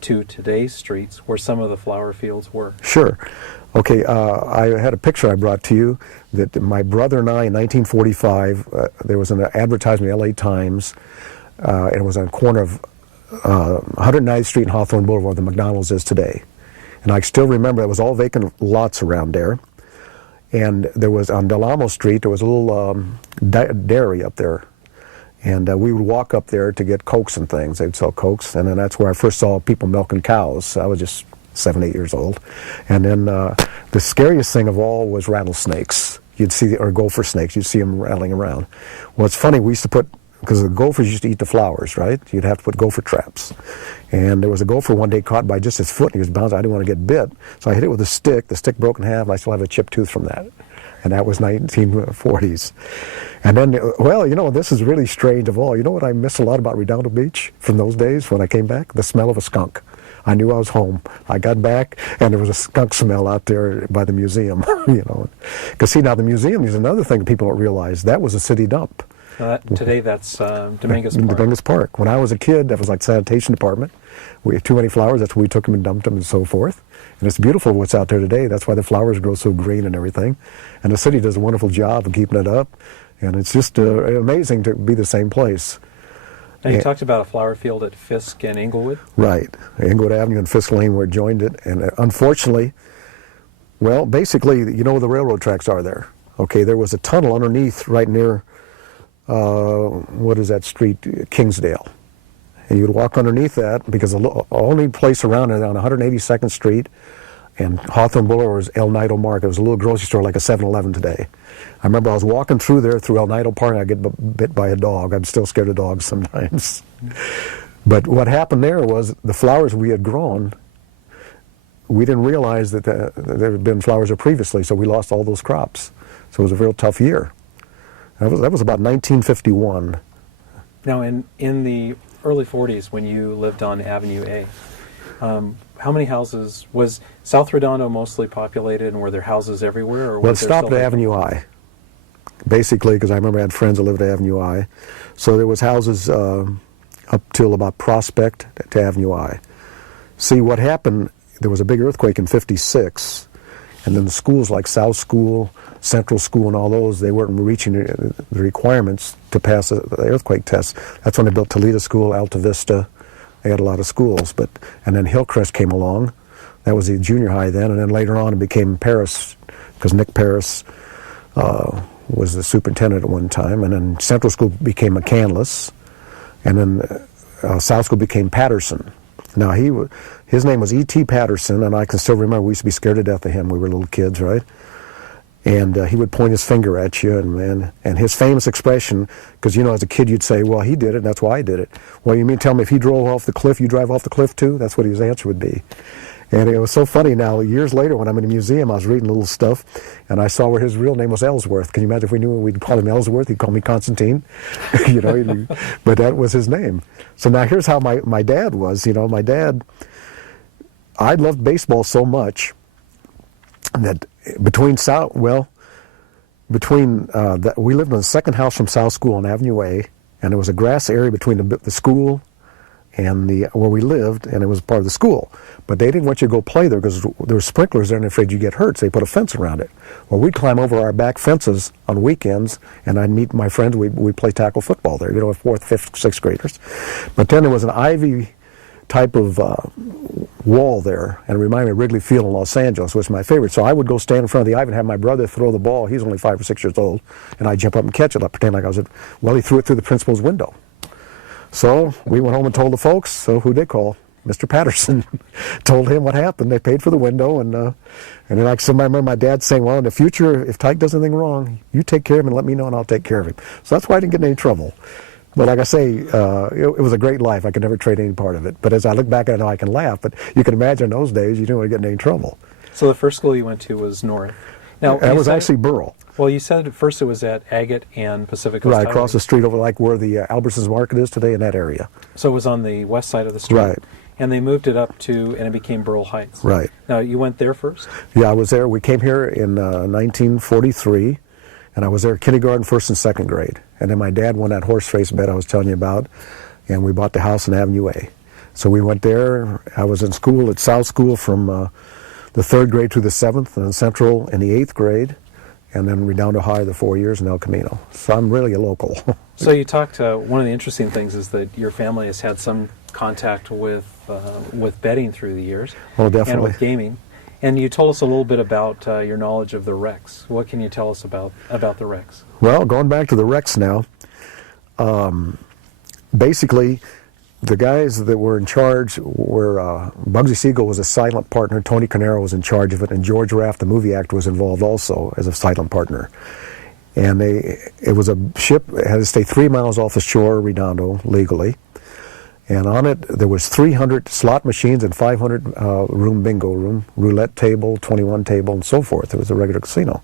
to today's streets where some of the flower fields were? Sure. Okay, I had a picture I brought to you that my brother and I, in 1945, there was an advertisement in the LA Times, and it was on the corner of 109th Street and Hawthorne Boulevard, where the McDonald's is today. And I still remember it was all vacant lots around there. And there was, on Del Amo Street, there was a little dairy up there. And we would walk up there to get Cokes and things. They'd sell Cokes. And then that's where I first saw people milking cows. I was just 7, 8 years old. And then the scariest thing of all was rattlesnakes. Or gopher snakes. You'd see them rattling around. Well, it's funny, we used to put, because the gophers used to eat the flowers, right? You'd have to put gopher traps. And there was a gopher one day caught by just his foot, and he was bouncing. I didn't want to get bit. So I hit it with a stick. The stick broke in half, and I still have a chipped tooth from that. And that was 1940s. And then, this is really strange of all. You know what I miss a lot about Redondo Beach from those days when I came back? The smell of a skunk. I knew I was home. I got back, and there was a skunk smell out there by the museum, Because, see, now the museum is another thing people don't realize. That was a city dump. Today that's Dominguez Park. Dominguez Park. When I was a kid, that was like sanitation department. We had too many flowers, that's where we took them and dumped them and so forth. And it's beautiful what's out there today. That's why the flowers grow so green and everything. And the city does a wonderful job of keeping it up. And it's just amazing to be the same place. Now you talked about a flower field at Fisk and Inglewood? Right. Inglewood Avenue and Fisk Lane where it joined it. And unfortunately, basically, the railroad tracks are there. Okay, there was a tunnel underneath right near what is that street? Kingsdale. and you'd walk underneath that because the only place around it on 182nd Street and Hawthorne Boulevard was El Nido Market. It was a little grocery store like a 7-Eleven today. I remember I was walking through there through El Nido Park and I get bit by a dog. I'm still scared of dogs sometimes. But what happened there was the flowers we had grown, we didn't realize that there had been flowers there previously, so we lost all those crops. So it was a real tough year. That was about 1951. Now, in the early 40s, when you lived on Avenue A, how many houses was South Redondo mostly populated, and were there houses everywhere? Or Well, it stopped at Avenue I, basically, because I remember I had friends that lived at Avenue I. So there was houses up till about Prospect to Avenue I. See, what happened, there was a big earthquake in '56, and then the schools like South School, Central School, and all those, they weren't reaching the requirements to pass the earthquake test. That's when they built Toledo School, Alta Vista. They had a lot of schools, and then Hillcrest came along. That was the junior high then, and then later on it became Paris, because Nick Paris was the superintendent at one time, and then Central School became McCandless, and then South School became Patterson. Now his name was E.T. Patterson, and I can still remember we used to be scared to death of him. We were little kids, right? And he would point his finger at you, and his famous expression, because as a kid you'd say, well, he did it, and that's why I did it. Well, you mean tell me if he drove off the cliff, you drive off the cliff too? That's what his answer would be. And it was so funny now, years later when I'm in a museum, I was reading little stuff, and I saw where his real name was Ellsworth. Can you imagine if we knew we'd call him Ellsworth, he'd call me Constantine? But that was his name. So now here's how my dad was. My dad, I loved baseball so much that we lived in the second house from South School on Avenue A, and there was a grass area between the school and where we lived, and it was part of the school. But they didn't want you to go play there because there were sprinklers there and they're afraid you'd get hurt, so they put a fence around it. Well, we'd climb over our back fences on weekends, and I'd meet my friends. We'd play tackle football there, fourth, fifth, sixth graders. But then there was an ivy type of wall there, and it reminded me of Wrigley Field in Los Angeles, which was my favorite. So I would go stand in front of the ivy and have my brother throw the ball. He's only 5 or 6 years old, and I'd jump up and catch it. I'd pretend like I was he threw it through the principal's window. So we went home and told the folks, so who'd they call? Mr. Patterson. Told him what happened. They paid for the window, and then I remember my dad saying, well, in the future, if Tike does anything wrong, you take care of him and let me know, and I'll take care of him. So that's why I didn't get in any trouble. But like I say, it was a great life. I could never trade any part of it. But as I look back at it now, I can laugh. But you can imagine in those days, you didn't want to get in any trouble. So the first school you went to was north. Now, that was actually Beryl. Well, you said at first it was at Agate and Pacific Coast Right, Highway. across the street over like where the Albertsons Market is today, in that area. So it was on the west side of the street. Right. And they moved it up and it became Beryl Heights. Right. Now, you went there first? Yeah, I was there. We came here in 1943, and I was there kindergarten, first and second grade. And then my dad won that horse race bet I was telling you about, and we bought the house in Avenue A. So we went there. I was in school at South School from the third grade through the seventh, and then Central in the eighth grade, and then Redondo High the 4 years in El Camino. So I'm really a local. So you talked, one of the interesting things is that your family has had some contact with betting through the years. Oh, definitely. And with gaming. And you told us a little bit about your knowledge of the wrecks. What can you tell us about the wrecks? Well, going back to the wrecks now, basically, the guys that were in charge were Bugsy Siegel was a silent partner, Tony Canero was in charge of it, and George Raft, the movie actor, was involved also as a silent partner. And it was a ship that had to stay 3 miles off the shore of Redondo legally. And on it, there was 300 slot machines and 500 room bingo room, roulette table, 21 table, and so forth. It was a regular casino.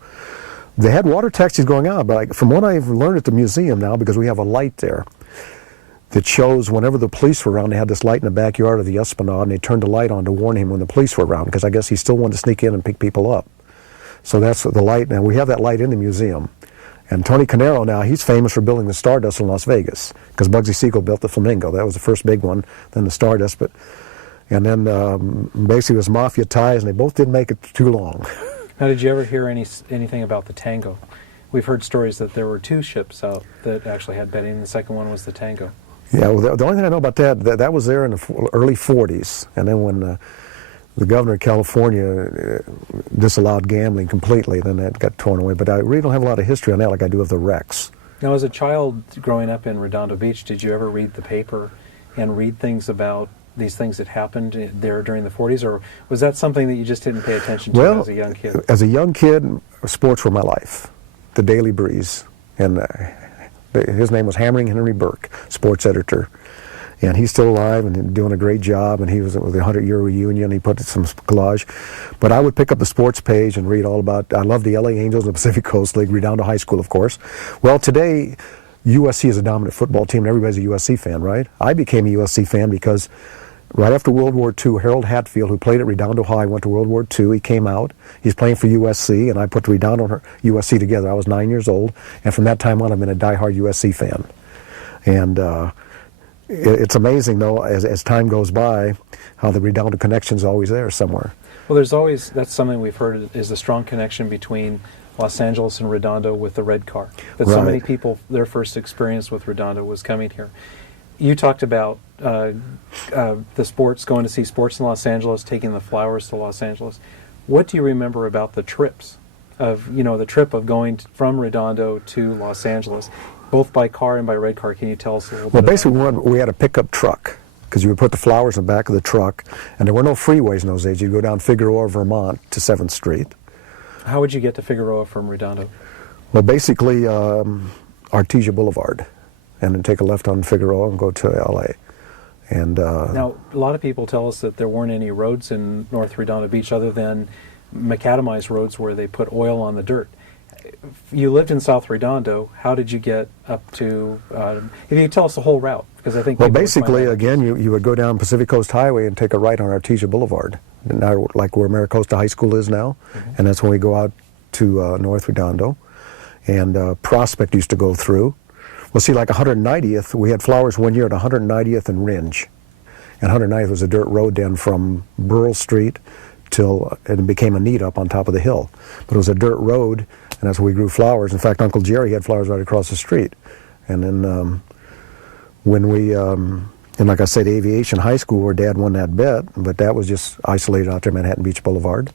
They had water taxis going on, but from what I've learned at the museum now, because we have a light there, that shows whenever the police were around, they had this light in the backyard of the Esplanade, and they turned the light on to warn him when the police were around, because I guess he still wanted to sneak in and pick people up. So that's the light. Now, we have that light in the museum. And Tony Canero now, he's famous for building the Stardust in Las Vegas, because Bugsy Siegel built the Flamingo. That was the first big one, then the Stardust. And then basically it was mafia ties, and they both didn't make it too long. Now, did you ever hear anything about the Tango? We've heard stories that there were 2 ships out that actually had betting, and the second one was the Tango. Yeah, well, the only thing I know about that was there in the early 40s, and then when the governor of California disallowed gambling completely, then that got torn away. But I really don't have a lot of history on that like I do of the wrecks. Now, as a child growing up in Redondo Beach, did you ever read the paper and read things about these things that happened there during the 40s, or was that something that you just didn't pay attention to as a young kid? As a young kid, sports were my life. The Daily Breeze, and his name was Hammering Henry Burke, sports editor. And he's still alive and doing a great job, and he was with the 100-year reunion. He put some collage. But I would pick up the sports page and read all about, I love the LA Angels and the Pacific Coast League, Redondo High School, of course. Well, today, USC is a dominant football team, and everybody's a USC fan, right? I became a USC fan because right after World War II, Harold Hatfield, who played at Redondo High, went to World War II. He came out. He's playing for USC, and I put Redondo and USC together. I was 9 years old, and from that time on, I've been a diehard USC fan. And it's amazing, though, as time goes by, how the Redondo connection is always there somewhere. Well, there's always, that's something we've heard, is a strong connection between Los Angeles and Redondo with the red car. That so many people, their first experience with Redondo was coming here. You talked about the sports, going to see sports in Los Angeles, taking the flowers to Los Angeles. What do you remember about the trips of, the trip of going from Redondo to Los Angeles, both by car and by red car? Can you tell us a little bit? Well, basically, we had a pickup truck, because you would put the flowers in the back of the truck, and there were no freeways in those days. You'd go down Figueroa, Vermont to 7th Street. How would you get to Figueroa from Redondo? Well, basically, Artesia Boulevard, and then take a left on Figueroa and go to LA. And now, a lot of people tell us that there weren't any roads in North Redondo Beach other than macadamized roads where they put oil on the dirt. You lived in South Redondo. How did you get up to, if you could tell us the whole route? Because I think well, basically, again, you would go down Pacific Coast Highway and take a right on Artesia Boulevard, now like where Maricosta High School is now, and that's when we go out to North Redondo. And Prospect used to go through. Well, see, like 190th, we had flowers one year at 190th and Ringe. And 190th was a dirt road then from Burl Street till it became a neat up on top of the hill. But it was a dirt road, and that's where we grew flowers. In fact, Uncle Jerry had flowers right across the street. And then when we, and like I said, Aviation High School, where Dad won that bet, but that was just isolated out there, Manhattan Beach Boulevard.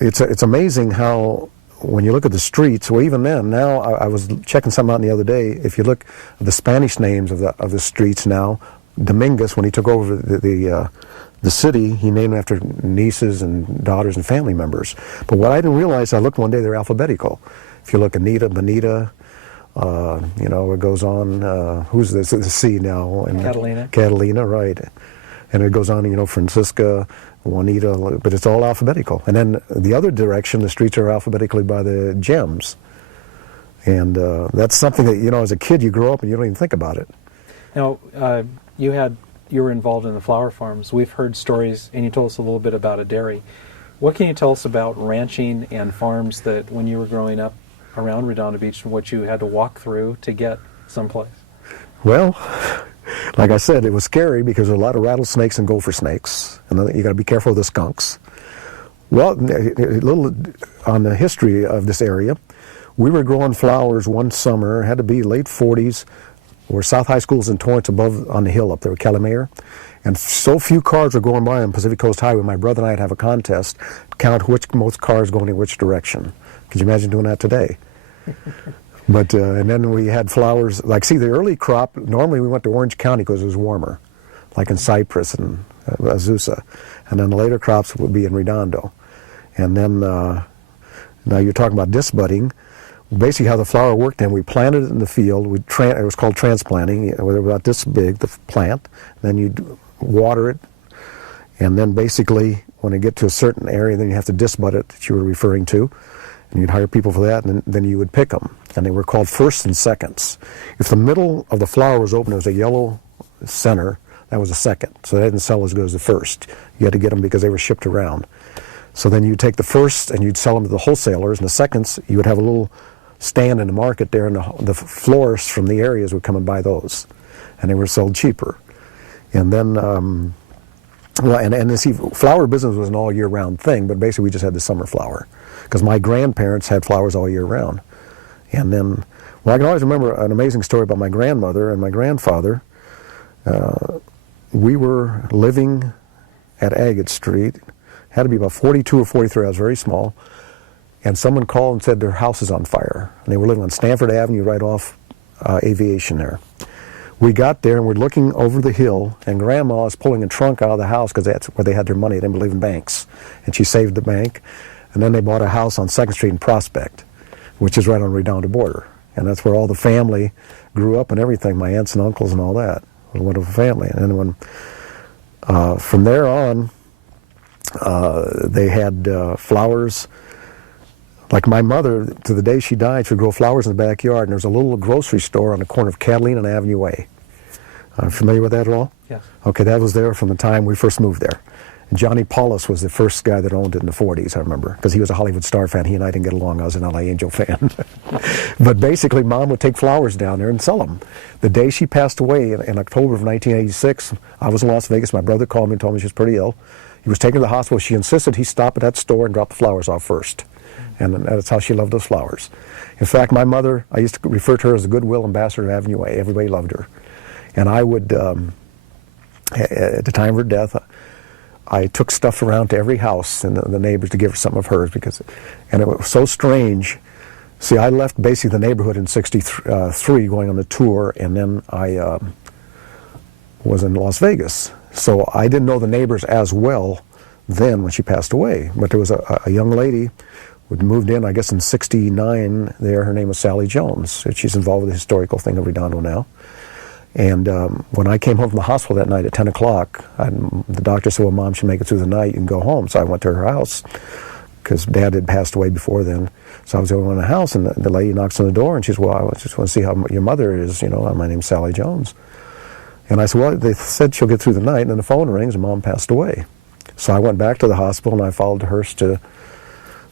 It's amazing how, when you look at the streets, well, even then, now I was checking something out the other day. If you look at the Spanish names of the streets now, Dominguez, when he took over the city, he named it after nieces and daughters and family members. But what I didn't realize, I looked one day, they're alphabetical. If you look, Anita, Bonita, it goes on, who's this, the C now? And Catalina. Catalina, right. And it goes on, Francisca, Juanita, but it's all alphabetical. And then the other direction, the streets are alphabetically by the gems. And that's something that, as a kid, you grow up and you don't even think about it. Now, you were involved in the flower farms. We've heard stories, and you told us a little bit about a dairy. What can you tell us about ranching and farms that when you were growing up around Redondo Beach and what you had to walk through to get someplace? Well, like I said, it was scary because there were a lot of rattlesnakes and gopher snakes, and you got to be careful of the skunks. Well, a little on the history of this area. We were growing flowers one summer, had to be late 40s, where South High School's in Torrance above on the hill up there, Calumet, and so few cars were going by on Pacific Coast Highway. My brother and I'd have a contest to count which most cars going in which direction. Could you imagine doing that today? But and then we had flowers, the early crop, normally we went to Orange County because it was warmer, like in Cypress and Azusa. And then the later crops would be in Redondo. And then, now you're talking about disc budding. Basically how the flower worked, and we planted it in the field. It was called transplanting. It was about this big, the plant. Then you'd water it. And then basically, when it get to a certain area, then you have to disc bud it that you were referring to. And you'd hire people for that, and then you would pick them. And they were called firsts and seconds. If the middle of the flower was open, it was a yellow center, that was a second. So they didn't sell as good as the first. You had to get them because they were shipped around. So then you'd take the firsts and you'd sell them to the wholesalers, and the seconds, you would have a little stand in the market there, and the florists from the areas would come and buy those. And they were sold cheaper. And then, flower business was an all year round thing, but basically we just had the summer flower. Because my grandparents had flowers all year round. And then, I can always remember an amazing story about my grandmother and my grandfather. We were living at Agate Street, had to be about 42 or 43, I was very small, and someone called and said their house is on fire. And they were living on Stanford Avenue right off Aviation there. We got there and we're looking over the hill, and Grandma is pulling a trunk out of the house because that's where they had their money. They didn't believe in banks. And she saved the bank. And then they bought a house on 2nd Street in Prospect, which is right on the Redondo border. And that's where all the family grew up and everything, my aunts and uncles and all that. It was a wonderful family. And then when, from there on, they had flowers. Like my mother, to the day she died, she would grow flowers in the backyard, and there was a little grocery store on the corner of Catalina and Avenue A. Familiar with that at all? Yes. Okay, that was there from the time we first moved there. And Johnny Paulus was the first guy that owned it in the 40s, I remember, because he was a Hollywood Star fan. He and I didn't get along. I was an LA Angel fan. But basically, Mom would take flowers down there and sell them. The day she passed away in October of 1986, I was in Las Vegas. My brother called me and told me she was pretty ill. He was taken to the hospital. She insisted he stop at that store and drop the flowers off first. And that's how she loved those flowers. In fact, my mother, I used to refer to her as the goodwill ambassador of Avenue A. Everybody loved her. And I would, at the time of her death, I took stuff around to every house and the neighbors to give her some of hers and it was so strange. See, I left basically the neighborhood in '63 going on the tour, and then I was in Las Vegas. So I didn't know the neighbors as well then when she passed away. But there was a young lady who moved in, I guess in '69 there. Her name was Sally Jones. She's involved with the historical thing of Redondo now. And when I came home from the hospital that night at 10 o'clock, the doctor said, well, Mom should make it through the night. You can go home. So I went to her house because Dad had passed away before then. So I was the only one in the house, and the lady knocks on the door, and she says, well, I just want to see how your mother is. You know, my name's Sally Jones. And I said, well, they said she'll get through the night, and then the phone rings, and Mom passed away. So I went back to the hospital, and I followed the hearse to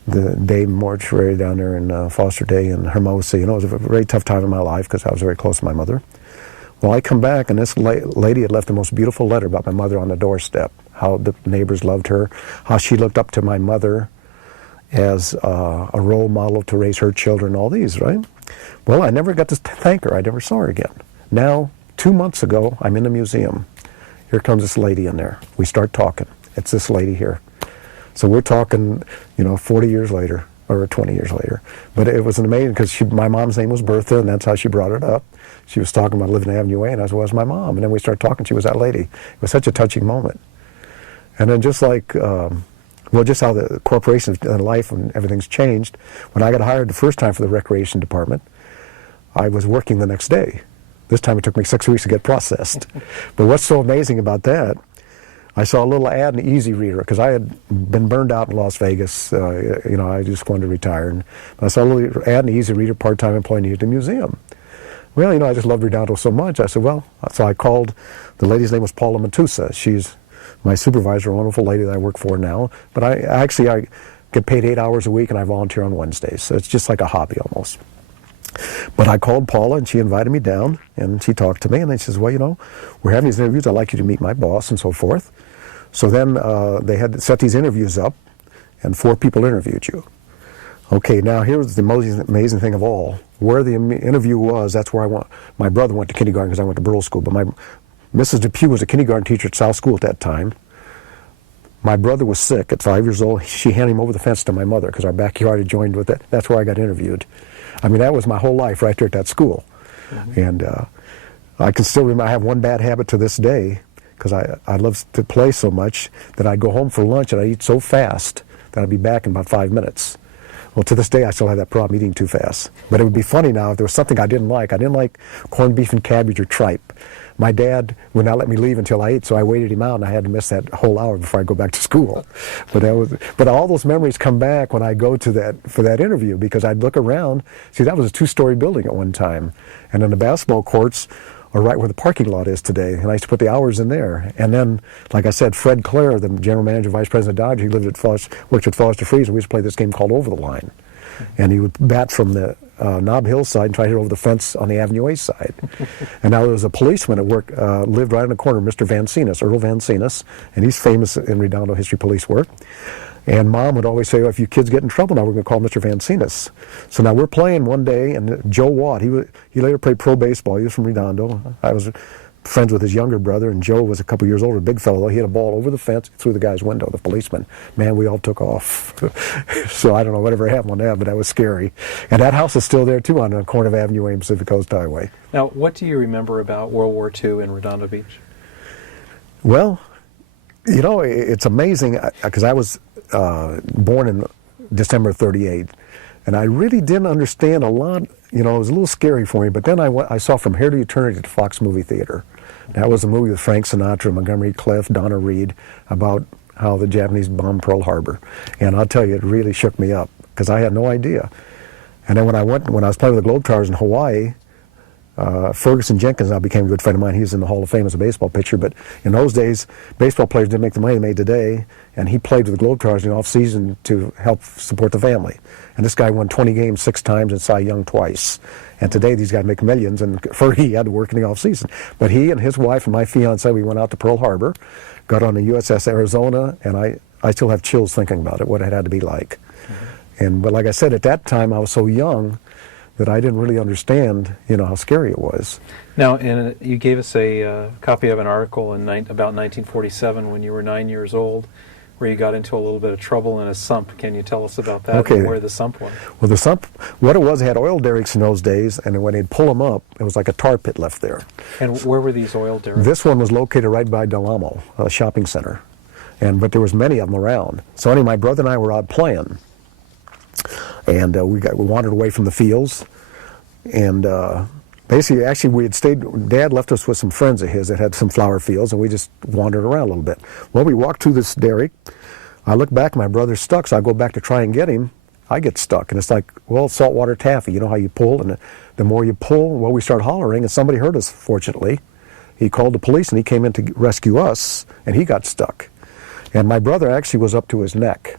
the day mortuary down there in Foster Day and Hermosa. You know, it was a very tough time in my life because I was very close to my mother. Well, I come back, and this lady had left the most beautiful letter about my mother on the doorstep, how the neighbors loved her, how she looked up to my mother as a role model to raise her children, all these, right? Well, I never got to thank her. I never saw her again. Now, 2 months ago, I'm in the museum. Here comes this lady in there. We start talking. It's this lady here. So we're talking, 40 years later, or 20 years later. But it was amazing because my mom's name was Bertha, and that's how she brought it up. She was talking about living in Avenue A, and I said, well, that's my mom. And then we started talking. She was that lady. It was such a touching moment. And then just like, just how the corporation and life and everything's changed. When I got hired the first time for the recreation department, I was working the next day. This time it took me 6 weeks to get processed. But what's so amazing about that, I saw a little ad in the Easy Reader, because I had been burned out in Las Vegas. I just wanted to retire. And I saw a little ad in the Easy Reader, part-time employee needed the museum. Well, I just loved Redondo so much. I said, so I called, the lady's name was Paula Matusa. She's my supervisor, a wonderful lady that I work for now. But I get paid 8 hours a week, and I volunteer on Wednesdays. So it's just like a hobby almost. But I called Paula, and she invited me down, and she talked to me, and she says, well, we're having these interviews. I'd like you to meet my boss and so forth. So then they had set these interviews up, and 4 people interviewed you. Okay, now here's the most amazing thing of all. Where the interview was, that's where my brother went to kindergarten because I went to Beryl School, but Mrs. Depew was a kindergarten teacher at South School at that time. My brother was sick at 5 years old. She handed him over the fence to my mother because our backyard had joined with it. That's where I got interviewed. I mean, that was my whole life right there at that school. Mm-hmm. And I can still remember, I have one bad habit to this day, because I love to play so much that I'd go home for lunch and I'd eat so fast that I'd be back in about 5 minutes. Well, to this day, I still have that problem, eating too fast. But it would be funny now if there was something I didn't like. I didn't like corned beef and cabbage or tripe. My dad would not let me leave until I ate, so I waited him out, and I had to miss that whole hour before I go back to school. But all those memories come back when I go to for that interview, because I'd look around. See, that was a 2-story building at one time, and then the basketball courts are right where the parking lot is today, and I used to put the hours in there. And then, like I said, Fred Clare, the general manager, vice president of Dodge, he worked at Foster Freeze, and we used to play this game called Over the Line. And he would bat from the Nob Hill side and try to hit over the fence on the Avenue A side. And now there was a policeman at work, lived right in the corner, Mr. Vancinas, Earl Vancinas, and he's famous in Redondo history police work. And Mom would always say, if you kids get in trouble now, we're going to call Mr. Vancinas. So now we're playing one day, and Joe Watt, he later played pro baseball. He was from Redondo. I was friends with his younger brother, and Joe was a couple years older, big fellow. He hit a ball over the fence, through the guy's window, the policeman. Man, we all took off. So I don't know whatever happened on that, but that was scary. And that house is still there, too, on the corner of Avenue A and Pacific Coast Highway. Now, what do you remember about World War II in Redondo Beach? Well, you know, it's amazing, because I was born in December of '38, and I really didn't understand a lot. You know, it was a little scary for me, but then I saw From Here to Eternity at the Fox Movie Theater. That was a movie with Frank Sinatra, Montgomery Clift, Donna Reed, about how the Japanese bombed Pearl Harbor. And I'll tell you, it really shook me up, because I had no idea. And then when I was playing with the Globetrotters in Hawaii, Ferguson Jenkins now became a good friend of mine. He's in the Hall of Fame as a baseball pitcher, but in those days, baseball players didn't make the money they made today, and he played with the Globetrotters in the off-season to help support the family. And this guy won 20 games 6 times and Cy Young twice. And today, these guys make millions, and Fergie had to work in the off-season. But he and his wife and my fiancée, we went out to Pearl Harbor, got on the USS Arizona, and I still have chills thinking about it, what it had to be like. Mm-hmm. But like I said, at that time, I was so young that I didn't really understand, you know, how scary it was. Now, and you gave us a copy of an article about 1947 when you were 9 years old, where you got into a little bit of trouble in a sump. Can you tell us about that and where the sump was? Well, the sump, what it was, they had oil derricks in those days, and when they'd pull them up, it was like a tar pit left there. And where were these oil derricks? This one was located right by Del Amo, a shopping center. But there was many of them around. So anyway, my brother and I were out playing. And we wandered away from the fields, and basically, actually, we had stayed. Dad left us with some friends of his that had some flower fields, and we just wandered around a little bit. Well, we walked through this derrick. I look back, my brother's stuck, so I go back to try and get him. I get stuck, and it's like, well, saltwater taffy. You know how you pull, and the more you pull, well, we start hollering, and somebody heard us. Fortunately, he called the police, and he came in to rescue us, and he got stuck. And my brother actually was up to his neck.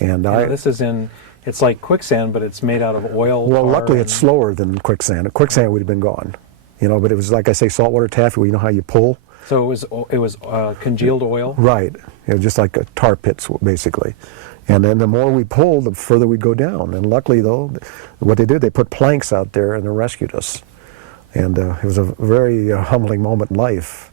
And this is in, it's like quicksand, but it's made out of oil. Well, luckily it's slower than quicksand. Quicksand would have been gone, you know. But it was, like I say, saltwater taffy. Where you know how you pull. So it was congealed oil. Right. It was just like a tar pits, basically. And then the more we pulled, the further we'd go down. And luckily, though, what they did, they put planks out there and they rescued us. And it was a very humbling moment in life.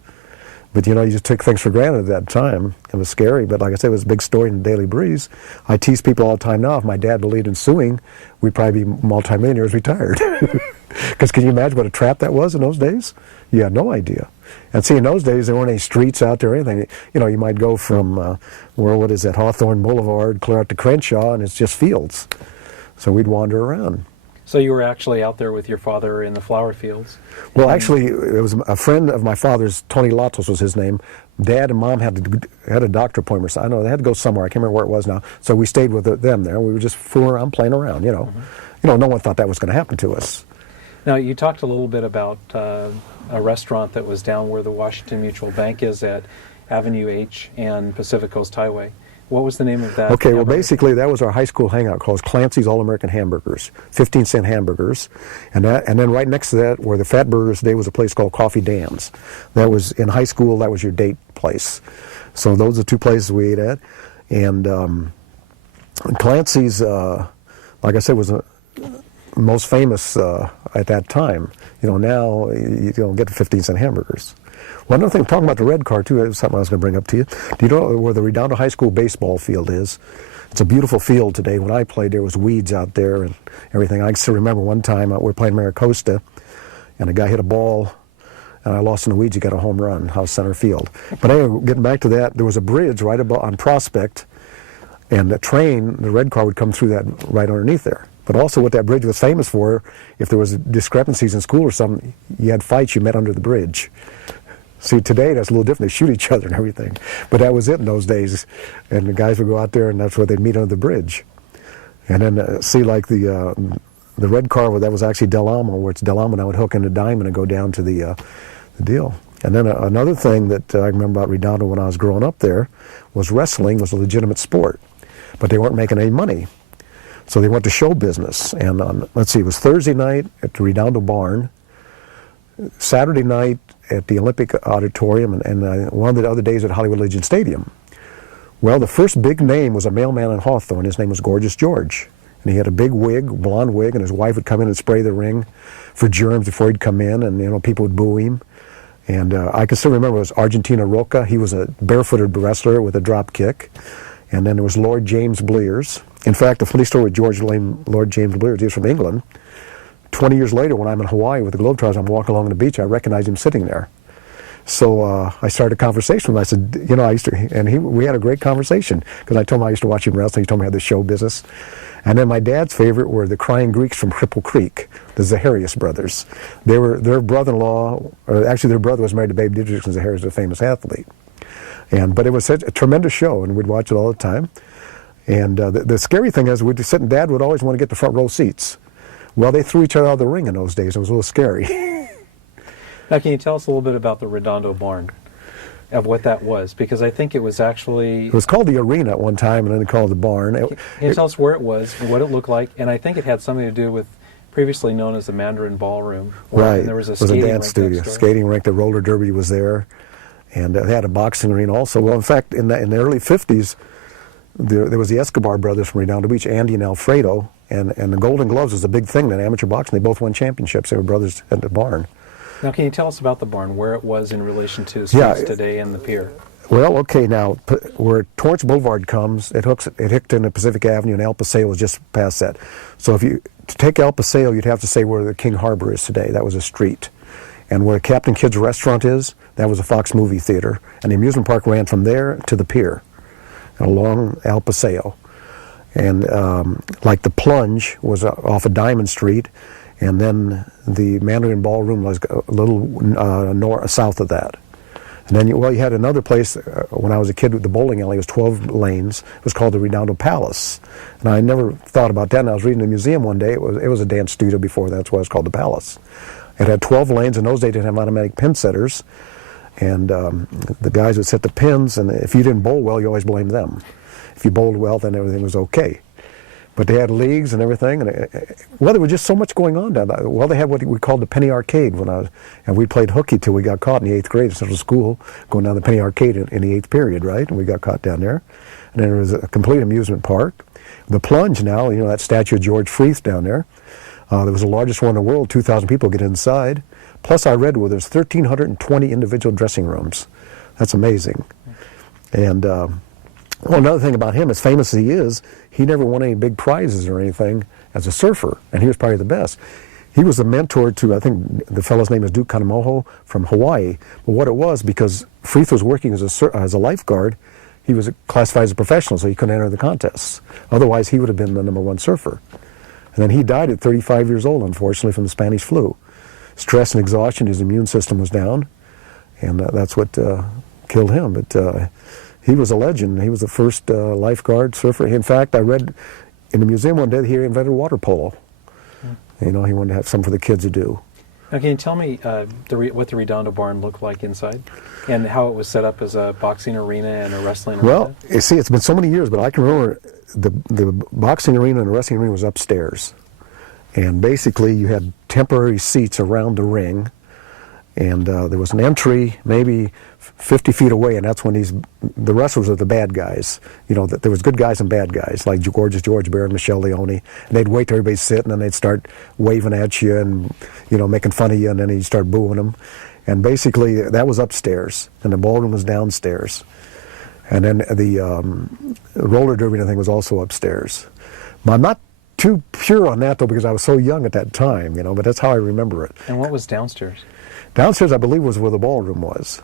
But, you know, you just took things for granted at that time. It was scary, but like I said, it was a big story in the Daily Breeze. I tease people all the time now, if my dad believed in suing, we'd probably be multimillionaires retired. Because can you imagine what a trap that was in those days? You had no idea. And see, in those days, there weren't any streets out there or anything. You know, you might go from, what is that, Hawthorne Boulevard, clear out to Crenshaw, and it's just fields. So we'd wander around. So you were actually out there with your father in the flower fields? Well, actually, it was a friend of my father's, Tony Latos was his name. Dad and Mom had a doctor appointment. I know they had to go somewhere. I can't remember where it was now. So we stayed with them there. We were just fooling around, playing around, you know. Mm-hmm. You know, no one thought that was going to happen to us. Now, you talked a little bit about a restaurant that was down where the Washington Mutual Bank is at Avenue H and Pacific Coast Highway. What was the name of that? Okay, well, basically, that was our high school hangout called Clancy's All-American Hamburgers, 15-cent hamburgers. And then right next to that, where the Fat Burgers today, was a place called Coffee Dan's. That was, in high school, that was your date place. So those are the two places we ate at. And Clancy's, like I said, was most famous at that time. You know, now you don't get the 15-cent hamburgers. One other thing, talking about the red car, too, that was something I was going to bring up to you. Do you know where the Redondo High School baseball field is? It's a beautiful field today. When I played, there was weeds out there and everything. I still remember one time we were playing Maricosta, and a guy hit a ball, and I lost in the weeds. He got a home run, house center field. But anyway, getting back to that, there was a bridge right above on Prospect, and the train, the red car, would come through that right underneath there. But also what that bridge was famous for, if there was discrepancies in school or something, you had fights, you met under the bridge. See, today that's a little different. They shoot each other and everything. But that was it in those days. And the guys would go out there, and that's where they'd meet under the bridge. And then see, like the red car, that was actually Del Amo, where it's Del Amo now would hook into Diamond and go down to the deal. And then another thing that I remember about Redondo when I was growing up there was wrestling was a legitimate sport. But they weren't making any money. So they went to show business. And let's see, it was Thursday night at the Redondo Barn, Saturday night at the Olympic Auditorium, and one of the other days at Hollywood Legion Stadium. Well, the first big name was a mailman in Hawthorne. His name was Gorgeous George. And he had a big wig, blonde wig, and his wife would come in and spray the ring for germs before he'd come in, and, you know, people would boo him. And I can still remember it was Argentina Roca. He was a barefooted wrestler with a drop kick. And then there was Lord James Blears. In fact, the funny story with Lord James Blears, he was from England. 20 years later, when I'm in Hawaii with the Globetrotters, I'm walking along the beach, I recognize him sitting there. So I started a conversation with him. I said, you know, we had a great conversation, because I told him I used to watch him wrestle. He told me I had the show business. And then my dad's favorite were the Crying Greeks from Cripple Creek, the Zaharias brothers. Their brother-in-law, or actually their brother was married to Babe Didrikson Zaharias, a famous athlete. But it was such a tremendous show, and we'd watch it all the time. And the scary thing is, we'd sit and Dad would always want to get the front row seats. Well, they threw each other out of the ring in those days. It was a little scary. Now, can you tell us a little bit about the Redondo barn, of what that was? Because I think it was actually... It was called the arena at one time, and then they called it the barn. Can you tell us where it was, what it looked like? And I think it had something to do with previously known as the Mandarin Ballroom. Right. And there was a it was a dance studio, skating rink. The roller derby was there. And they had a boxing arena also. Well, in fact, in the early 50s, there was the Escobar brothers from Redondo Beach, Andy and Alfredo, and the Golden Gloves was a big thing in amateur boxing. They both won championships. They were brothers at the barn. Now, can you tell us about the barn, where it was in relation to streets today and the pier? Well, okay, now, where Torrance Boulevard comes, it hooked into Pacific Avenue, and El Paseo was just past that. So to take El Paseo, you'd have to say where the King Harbor is today. That was a street. And where Captain Kidd's restaurant is, that was a Fox movie theater. And the amusement park ran from there to the pier, along El Paseo. And like the Plunge was off of Diamond Street, and then the Mandarin Ballroom was a little south of that. And then you had another place, when I was a kid, the bowling alley was 12 lanes. It was called the Redondo Palace. And I never thought about that. And I was reading the museum one day. It was a dance studio before. That's why it was called the Palace. It had 12 lanes. In those days, they didn't have automatic pin setters. And the guys would set the pins, and if you didn't bowl well, you always blamed them. If you bowled well, then everything was okay. But they had leagues and everything, and there was just so much going on down there. Well, they had what we called the Penny Arcade and we played hooky till we got caught in the 8th grade in Central School, going down the Penny Arcade in the 8th period, right? And we got caught down there. And then there was a complete amusement park. The Plunge now, that statue of George Freeth down there. There was the largest one in the world, 2,000 people get inside. Plus, I read where there's 1,320 individual dressing rooms. That's amazing. And another thing about him, as famous as he is, he never won any big prizes or anything as a surfer, and he was probably the best. He was the mentor to, I think the fellow's name is Duke Kanemoho from Hawaii. But what it was, because Freeth was working as a lifeguard, he was classified as a professional, so he couldn't enter the contests. Otherwise, he would have been the #1 surfer. And then he died at 35 years old, unfortunately, from the Spanish flu. Stress and exhaustion, his immune system was down, and that's what killed him. But he was a legend. He was the first lifeguard surfer. In fact, I read in the museum one day that he invented water polo. He wanted to have something for the kids to do. Now, can you tell me what the Redondo barn looked like inside, and how it was set up as a boxing arena and a wrestling arena? Well, you see, it's been so many years, but I can remember the boxing arena and the wrestling arena was upstairs. And basically, you had temporary seats around the ring, and there was an entry maybe 50 feet away, and that's when the wrestlers are the bad guys. There was good guys and bad guys, like Gorgeous George Bear and Michelle Leone. And they'd wait till everybody sit, and then they'd start waving at you and, making fun of you, and then you'd start booing them. And basically, that was upstairs, and the ballroom was downstairs. And then the roller derby and everything was also upstairs. But I'm not too pure on that, though, because I was so young at that time, but that's how I remember it. And what was downstairs? Downstairs, I believe, was where the ballroom was.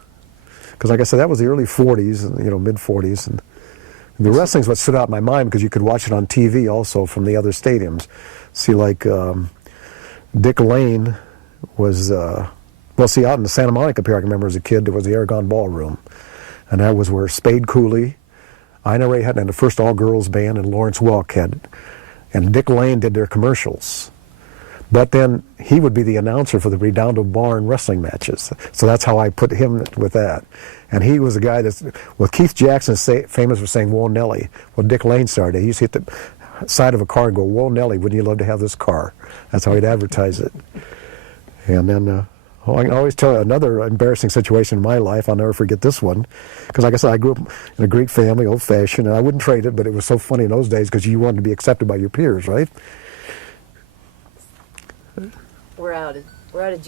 Because, like I said, that was the early 40s, mid-40s. And the wrestling's what stood out in my mind, because you could watch it on TV also from the other stadiums. See, like Dick Lane was, out in the Santa Monica Pier, I can remember as a kid, there was the Aragon Ballroom. And that was where Spade Cooley, Ina Ray Hutton, and the first all-girls band, and Lawrence Welk had. And Dick Lane did their commercials. But then he would be the announcer for the Redondo Barn wrestling matches. So that's how I put him with that. And he was a guy Keith Jackson famous for saying, "Whoa, Nellie." Well, Dick Lane started. He used to hit the side of a car and go, "Whoa, Nellie, wouldn't you love to have this car?" That's how he'd advertise it. And then I can always tell you another embarrassing situation in my life. I'll never forget this one. Because like I said, I grew up in a Greek family, old-fashioned, and I wouldn't trade it, but it was so funny in those days because you wanted to be accepted by your peers, right? We're out of